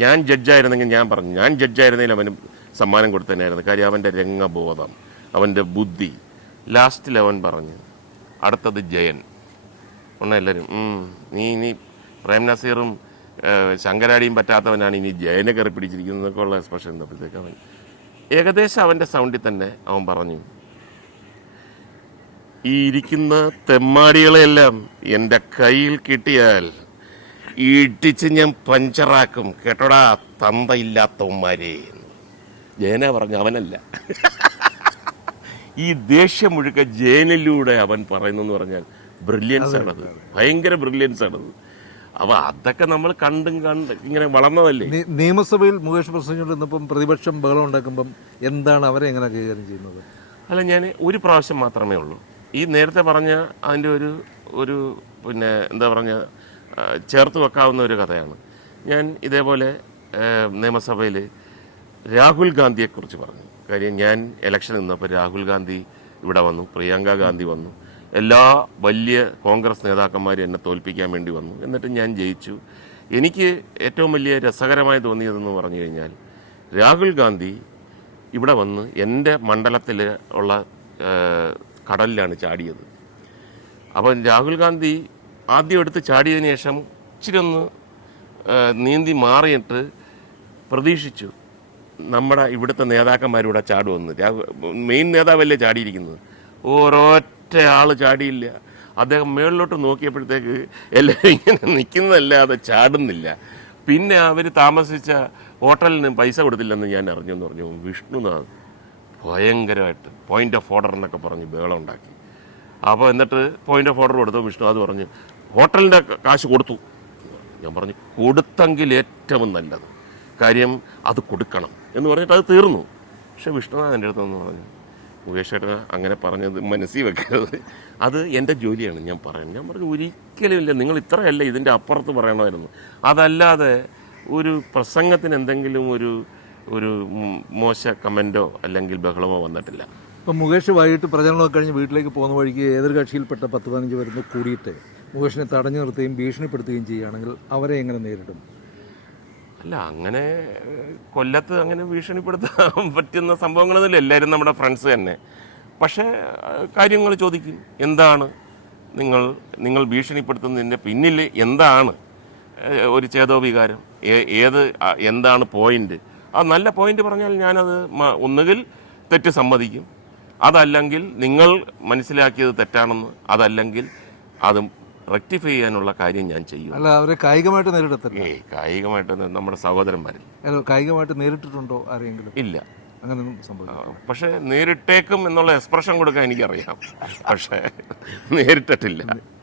ഞാൻ ജഡ്ജായിരുന്നെങ്കിൽ ഞാൻ പറഞ്ഞു, ഞാൻ ജഡ്ജായിരുന്നെങ്കിൽ അവന് സമ്മാനം കൊടുത്തതന്നെയായിരുന്നു. കാര്യം അവൻ്റെ രംഗബോധം, അവൻ്റെ ബുദ്ധി. ലാസ്റ്റിൽ അവൻ പറഞ്ഞു അടുത്തത് ജയൻ. ഒന്നും എല്ലാവരും നീ പ്രേം നസീറും ശങ്കരാടിയും പറ്റാത്തവനാണ്, ഇനി ജയനെ കയറി പിടിച്ചിരിക്കുന്നതൊക്കെ ഉള്ള എക്സ്പ്രഷൻ ഉണ്ടപ്പോഴത്തേക്ക് അവൻ ഏകദേശം അവൻ്റെ സൗണ്ടിൽ തന്നെ അവൻ പറഞ്ഞു, ഈ ഇരിക്കുന്ന തെമ്മാടികളെല്ലാം എൻ്റെ കയ്യിൽ കിട്ടിയാൽ ഇടിച്ച് ഞാൻ പഞ്ചറാക്കും കേട്ടോടാ തന്തയില്ലാത്തവന്മാരെ. ജയന പറഞ്ഞു, അവനല്ല. ഈ ദേഷ്യം മുഴുക്ക ജയനിലൂടെ അവൻ പറയുന്നെന്ന് പറഞ്ഞാൽ ബ്രില്യൻസ് ആണത്, ഭയങ്കര ബ്രില്യൻസ് ആണത്. അപ്പോൾ അതൊക്കെ നമ്മൾ കണ്ട് ഇങ്ങനെ വളർന്നതല്ലേ. നിയമസഭയിൽ മുകേഷ് പ്രസംഗിച്ചിരുന്നപ്പം പ്രതിപക്ഷം ബഹളം ഉണ്ടാക്കുമ്പം എന്താണ് അവരെ എങ്ങനെ കൈകാര്യം ചെയ്യുന്നത്? അല്ല, ഞാൻ ഒരു പ്രാവശ്യം മാത്രമേ ഉള്ളൂ ഈ നേരത്തെ പറഞ്ഞ അതിൻ്റെ ഒരു പിന്നെ എന്താ പറഞ്ഞ ചേർത്ത് വെക്കാവുന്ന ഒരു കഥയാണ്. ഞാൻ ഇതേപോലെ നിയമസഭയിൽ രാഹുൽ ഗാന്ധിയെക്കുറിച്ച് പറഞ്ഞു. കാര്യം ഞാൻ ഇലക്ഷൻ നിന്നപ്പോൾ രാഹുൽ ഗാന്ധി ഇവിടെ വന്നു, പ്രിയങ്ക ഗാന്ധി വന്നു, എല്ലാ വലിയ കോൺഗ്രസ് നേതാക്കന്മാരും എന്നെ തോൽപ്പിക്കാൻ വേണ്ടി വന്നു. എന്നിട്ട് ഞാൻ ജയിച്ചു. എനിക്ക് ഏറ്റവും വലിയ രസകരമായി തോന്നിയതെന്ന് പറഞ്ഞു കഴിഞ്ഞാൽ രാഹുൽ ഗാന്ധി ഇവിടെ വന്ന് എൻ്റെ മണ്ഡലത്തിൽ ഉള്ള കടലിലാണ് ചാടിയത്. അപ്പം രാഹുൽ ഗാന്ധി ആദ്യം എടുത്ത് ചാടിയതിന് ശേഷം ഇച്ചിരി ഒന്ന് നീന്തി മാറിയിട്ട് പ്രതീക്ഷിച്ചു നമ്മുടെ ഇവിടുത്തെ നേതാക്കന്മാരിവിടെ ചാടുമെന്ന്. മെയിൻ നേതാവല്ലേ ചാടിയിരിക്കുന്നത്. ഒരൊറ്റ ആൾ ചാടിയില്ല. അദ്ദേഹം മേളിലോട്ട് നോക്കിയപ്പോഴത്തേക്ക് എല്ലാവരും ഇങ്ങനെ നിൽക്കുന്നതല്ലാതെ ചാടുന്നില്ല. പിന്നെ അവർ താമസിച്ച ഹോട്ടലിന് പൈസ കൊടുത്തില്ലെന്ന് ഞാൻ അറിഞ്ഞെന്ന് പറഞ്ഞു. വിഷ്ണുനാഥ് ഭയങ്കരമായിട്ട് പോയിന്റ് ഓഫ് ഓർഡർ എന്നൊക്കെ പറഞ്ഞ് ബഹളം ഉണ്ടാക്കി. അപ്പോൾ എന്നിട്ട് പോയിന്റ് ഓഫ് ഓർഡർ കൊടുത്തു. വിഷ്ണുനാഥ് പറഞ്ഞു ഹോട്ടലിൻ്റെ കാശ് കൊടുത്തു. ഞാൻ പറഞ്ഞു കൊടുത്തെങ്കിൽ ഏറ്റവും നല്ലത്, കാര്യം അത് കൊടുക്കണം എന്ന് പറഞ്ഞിട്ട് അത് തീർന്നു. പക്ഷെ വിഷ്ണുനാഥ് എൻ്റെ അടുത്തെന്ന് പറഞ്ഞു, മുകേഷ് ചേട്ടന് അങ്ങനെ പറഞ്ഞത് മനസ്സിൽ വെക്കരുത്, അത് എൻ്റെ ജോലിയാണ് ഞാൻ പറയുന്നത്. ഞാൻ പറഞ്ഞു ഒരിക്കലും ഇല്ല, നിങ്ങൾ ഇത്രയല്ല ഇതിൻ്റെ അപ്പുറത്ത് പറയണമായിരുന്നു. അതല്ലാതെ ഒരു പ്രസംഗത്തിന് എന്തെങ്കിലും ഒരു മോശ കമൻറ്റോ അല്ലെങ്കിൽ ബഹളമോ വന്നിട്ടില്ല. ഇപ്പം മുകേഷ് വൈകിട്ട് പ്രചരണമൊക്കെ കഴിഞ്ഞ് വീട്ടിലേക്ക് പോകുന്ന വഴിക്ക് എതിർകക്ഷിയിൽപ്പെട്ട 10-15 പേരുന്ന് കൂടിയിട്ട് മുകേഷിനെ തടഞ്ഞു നിർത്തുകയും ഭീഷണിപ്പെടുത്തുകയും ചെയ്യുകയാണെങ്കിൽ അവരെ എങ്ങനെ നേരിടും? അല്ല, അങ്ങനെ കൊല്ലത്ത് അങ്ങനെ ഭീഷണിപ്പെടുത്താൻ പറ്റുന്ന സംഭവങ്ങളൊന്നുമില്ല. എല്ലാവരും നമ്മുടെ ഫ്രണ്ട്സ് തന്നെ. പക്ഷേ കാര്യങ്ങൾ ചോദിക്കും, എന്താണ് നിങ്ങൾ ഭീഷണിപ്പെടുത്തുന്നതിൻ്റെ പിന്നിൽ എന്താണ് ഒരു ചേതോവികാരം, എന്താണ് പോയിന്റ്? ആ നല്ല പോയിന്റ് പറഞ്ഞാൽ ഞാനത് ഒന്നുകിൽ തെറ്റ് സമ്മതിക്കും, അതല്ലെങ്കിൽ നിങ്ങൾ മനസ്സിലാക്കിയത് തെറ്റാണെന്ന്, അതല്ലെങ്കിൽ അത് റെക്ടിഫൈ ചെയ്യാനുള്ള കാര്യം ഞാൻ ചെയ്യും. അല്ല, അവരെ കായികമായിട്ട് നേരിടത്തില്ല. കായികമായിട്ട് നമ്മുടെ സഹോദരന്മാരിൽ കായികമായിട്ട് നേരിട്ടിട്ടുണ്ടോ ആരെങ്കിലും? ഇല്ല, അങ്ങനെയൊന്നും സംഭവിക്കും. പക്ഷെ നേരിട്ടേക്കും എന്നുള്ള എക്സ്പ്രഷൻ കൊടുക്കാൻ എനിക്കറിയാം, പക്ഷേ നേരിട്ടിട്ടില്ല.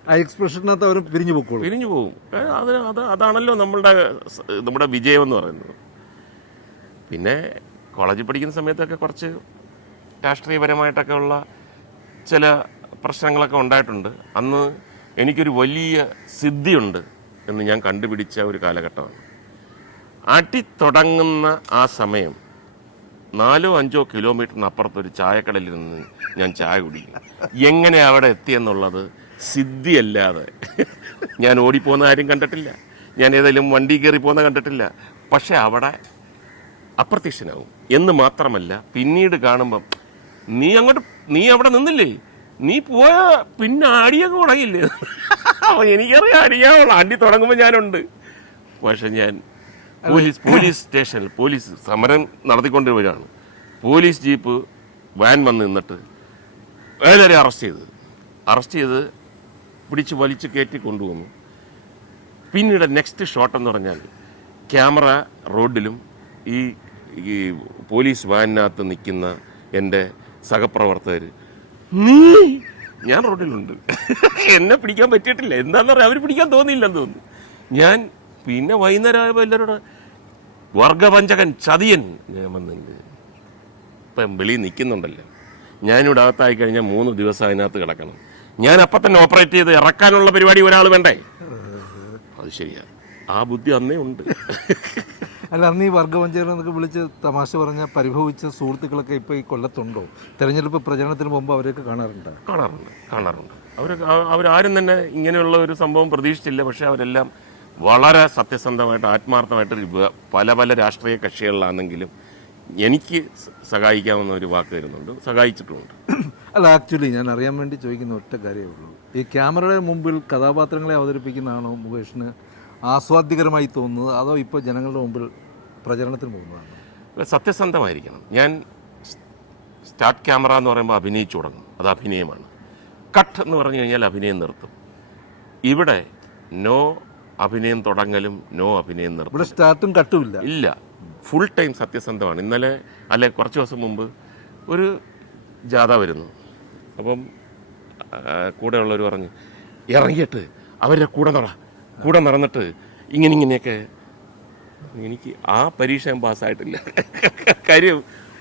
ആ എക്സ്പ്രഷനകത്ത് അവർ പിരിഞ്ഞു പോകും. അതാണല്ലോ നമ്മുടെ വിജയം എന്ന് പറയുന്നത്. പിന്നെ കോളേജിൽ പഠിക്കുന്ന സമയത്തൊക്കെ കുറച്ച് രാഷ്ട്രീയപരമായിട്ടൊക്കെ ഉള്ള ചില പ്രശ്നങ്ങളൊക്കെ ഉണ്ടായിട്ടുണ്ട്. അന്ന് എനിക്കൊരു വലിയ സിദ്ധിയുണ്ട് എന്ന് ഞാൻ കണ്ടുപിടിച്ച ഒരു കാലഘട്ടമാണ്. അടി തുടങ്ങുന്ന ആ സമയം 4-5 കിലോമീറ്ററിന് അപ്പുറത്തൊരു ചായക്കടയിൽ നിന്ന് ഞാൻ ചായ കുടിക്കും. എങ്ങനെ അവിടെ എത്തിയെന്നുള്ളത് സിദ്ധിയല്ലാതെ ഞാൻ ഓടിപ്പോകുന്ന കാര്യം കണ്ടിട്ടില്ല, ഞാൻ ഏതെങ്കിലും വണ്ടി കയറി പോകുന്ന കണ്ടിട്ടില്ല. പക്ഷെ അവിടെ അപ്രത്യക്ഷനാവും എന്ന് മാത്രമല്ല, പിന്നീട് കാണുമ്പം നീ അവിടെ നിന്നില്ലേ, നീ പോയ പിന്നെ അടിയൊക്കെ തുടങ്ങിയില്ലേ. അപ്പോൾ എനിക്കറിയാം അടിയാവുള്ള അടി തുടങ്ങുമ്പോൾ ഞാനുണ്ട്. പക്ഷെ ഞാൻ പോലീസ് സ്റ്റേഷനിൽ പോലീസ് സമരം നടത്തിക്കൊണ്ട് വരികയാണ്. പോലീസ് ജീപ്പ് വാൻ വന്ന് നിന്നിട്ട് എല്ലാവരെയും അറസ്റ്റ് ചെയ്ത് പിടിച്ച് വലിച്ച് കയറ്റി കൊണ്ടുവന്നു. പിന്നീട് നെക്സ്റ്റ് ഷോട്ട് എന്ന് പറഞ്ഞാൽ ക്യാമറ റോഡിലും ഈ ഈ പോലീസ് വാനിനകത്ത് നിൽക്കുന്ന എൻ്റെ സഹപ്രവർത്തകർ, നീ ഞാൻ റോഡിലുണ്ട്, എന്നെ പിടിക്കാൻ പറ്റിയിട്ടില്ല. എന്താണെന്ന് പറയാം, അവർ പിടിക്കാൻ തോന്നിയില്ലെന്ന് തോന്നുന്നു. ഞാൻ പിന്നെ വൈകുന്നേരം ആയപ്പോൾ എല്ലാവരോട് വർഗപഞ്ചകൻ ചതിയൻ ഞാൻ വന്നിട്ടുണ്ട്. ഇപ്പം വെളിയിൽ നിൽക്കുന്നുണ്ടല്ലോ, ഞാനിവിടെ അകത്തായി കഴിഞ്ഞാൽ 3 ദിവസം അതിനകത്ത് കിടക്കണം. ഞാൻ അപ്പം തന്നെ ഓപ്പറേറ്റ് ചെയ്ത് ഇറക്കാനുള്ള പരിപാടി ഒരാൾ വേണ്ടേ? അത് ശരിയാ, ആ ബുദ്ധി അന്നേ ഉണ്ട്. അല്ല, അന്ന് ഈ വർഗവഞ്ചകരെന്നൊക്കെ വിളിച്ച് തമാശ പറഞ്ഞ പരിഭവിച്ച സുഹൃത്തുക്കളൊക്കെ ഇപ്പോൾ ഈ കൊല്ലത്തുണ്ടോ? തെരഞ്ഞെടുപ്പ് പ്രചരണത്തിന് മുമ്പ് അവരെയൊക്കെ കാണാറുണ്ട്. അവരാരും തന്നെ ഇങ്ങനെയുള്ള ഒരു സംഭവം പ്രതീക്ഷിച്ചില്ല. പക്ഷേ അവരെല്ലാം വളരെ സത്യസന്ധമായിട്ട് ആത്മാർത്ഥമായിട്ട് പല രാഷ്ട്രീയ കക്ഷികളിലാണെങ്കിലും എനിക്ക് സഹായിക്കാവുന്ന ഒരു വാക്ക് തരുന്നുണ്ട്, സഹായിച്ചിട്ടുമുണ്ട്. അല്ല, ആക്ച്വലി ഞാൻ അറിയാൻ വേണ്ടി ചോദിക്കുന്ന ഒറ്റ കാര്യമേ ഉള്ളൂ, ഈ ക്യാമറയുടെ മുമ്പിൽ കഥാപാത്രങ്ങളെ അവതരിപ്പിക്കുന്നതാണോ മുകേഷിന് ആസ്വാദ്യകരമായി തോന്നുന്നത്, അതോ ഇപ്പോൾ ജനങ്ങളുടെ മുമ്പിൽ പ്രചരണത്തിന് പോകുന്നതാണോ? സത്യസന്ധമായിരിക്കണം. ഞാൻ സ്റ്റാർട്ട് ക്യാമറ എന്ന് പറയുമ്പോൾ അഭിനയിച്ചു തുടങ്ങും, അത് അഭിനയമാണ്. കട്ട് എന്ന് പറഞ്ഞു കഴിഞ്ഞാൽ അഭിനയം നിർത്തും. ഇവിടെ നോ അഭിനയം തുടങ്ങലും നോ അഭിനയം നിർത്തും. ഇവിടെ സ്റ്റാർട്ടും കട്ടും ഇല്ല. ഫുൾ ടൈം സത്യസന്ധമാണ്. ഇന്നലെ അല്ലെ കുറച്ച് ദിവസം മുമ്പ് ഒരു ജാഥ വരുന്നു. അപ്പം കൂടെയുള്ളവർ പറഞ്ഞു, ഇറങ്ങിയിട്ട് അവരുടെ കൂടെ നടന്നിട്ട് ഇങ്ങനെയൊക്കെ. എനിക്ക് ആ പരീക്ഷ ഞാൻ പാസ്സായിട്ടില്ല.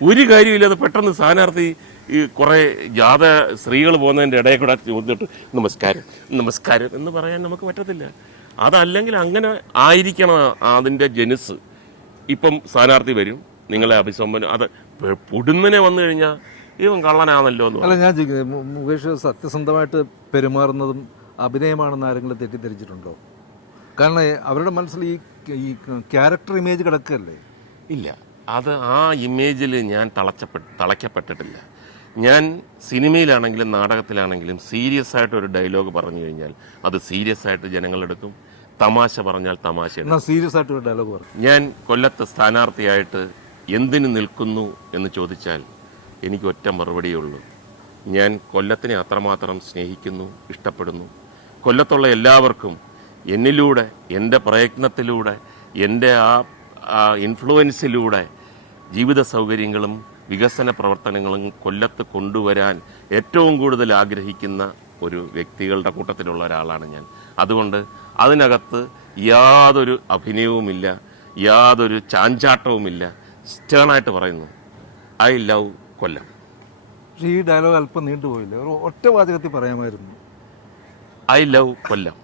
ഒരു കാര്യമില്ലാതെ പെട്ടെന്ന് സ്ഥാനാർത്ഥി ഈ കുറേ ജാഥ സ്ത്രീകൾ പോകുന്നതിൻ്റെ ഇടയിൽ കൂടെ ചോദിച്ചിട്ട് നമസ്കാരം എന്ന് പറയാൻ നമുക്ക് പറ്റത്തില്ല. അതല്ലെങ്കിൽ അങ്ങനെ ആയിരിക്കണം അതിൻ്റെ ജനുസ്. ഇപ്പം സ്ഥാനാർത്ഥി വരും, നിങ്ങളെ അഭിസംബോധന, അത് പൊടുന്നനെ വന്നു കഴിഞ്ഞാൽ ഇവൻ കള്ളനാണല്ലോ എന്ന്. അല്ല, ഞാൻ ചോദിക്കുന്നത്, മുകേഷ് സത്യസന്ധമായിട്ട് പെരുമാറുന്നതും അഭിനയമാണെന്ന് ആരെങ്കിലും തെറ്റിദ്ധരിച്ചിട്ടുണ്ടോ? കാരണം അവരുടെ മനസ്സിൽ ഈ ക്യാരക്ടർ ഇമേജ് കിടക്കുകയല്ലേ. ഇല്ല, അത് ആ ഇമേജിൽ ഞാൻ തളയ്ക്കപ്പെട്ടിട്ടില്ല. ഞാൻ സിനിമയിലാണെങ്കിലും നാടകത്തിലാണെങ്കിലും സീരിയസ് ആയിട്ട് ഒരു ഡയലോഗ് പറഞ്ഞു കഴിഞ്ഞാൽ അത് സീരിയസ് ആയിട്ട് ജനങ്ങളെടുക്കും. തമാശ പറഞ്ഞാൽ തമാശ. സീരിയസ് ആയിട്ട് ഒരു ഡയലോഗ് പറഞ്ഞു. ഞാൻ കൊല്ലത്ത് സ്ഥാനാർത്ഥിയായിട്ട് എന്തിനു നിൽക്കുന്നു എന്ന് ചോദിച്ചാൽ എനിക്ക് ഒറ്റ മറുപടിയേ ഉള്ളൂ. ഞാൻ കൊല്ലത്തിനെ അത്രമാത്രം സ്നേഹിക്കുന്നു, ഇഷ്ടപ്പെടുന്നു. കൊല്ലത്തുള്ള എല്ലാവർക്കും എന്നിലൂടെ, എൻ്റെ പ്രയത്നത്തിലൂടെ, എൻ്റെ ആ ഇൻഫ്ലുവൻസിലൂടെ ജീവിത സൗകര്യങ്ങളും വികസന പ്രവർത്തനങ്ങളും കൊല്ലത്ത് കൊണ്ടുവരാൻ ഏറ്റവും കൂടുതൽ ആഗ്രഹിക്കുന്ന ഒരു വ്യക്തികളുടെ കൂട്ടത്തിലുള്ള ഒരാളാണ് ഞാൻ. അതുകൊണ്ട് അതിനകത്ത് യാതൊരു അഭിനയവുമില്ല, യാതൊരു ചാഞ്ചാട്ടവുമില്ല. സ്റ്റേണായിട്ട് പറയുന്നു, ഐ ലവ് കൊല്ലം. ഈ ഡയലോഗ് അല്പം നീണ്ടുപോയില്ലേ? ഒരു ഒറ്റ വാചകത്തിൽ പറയാമായിരുന്നു, ഐ ലവ് കൊല്ലം.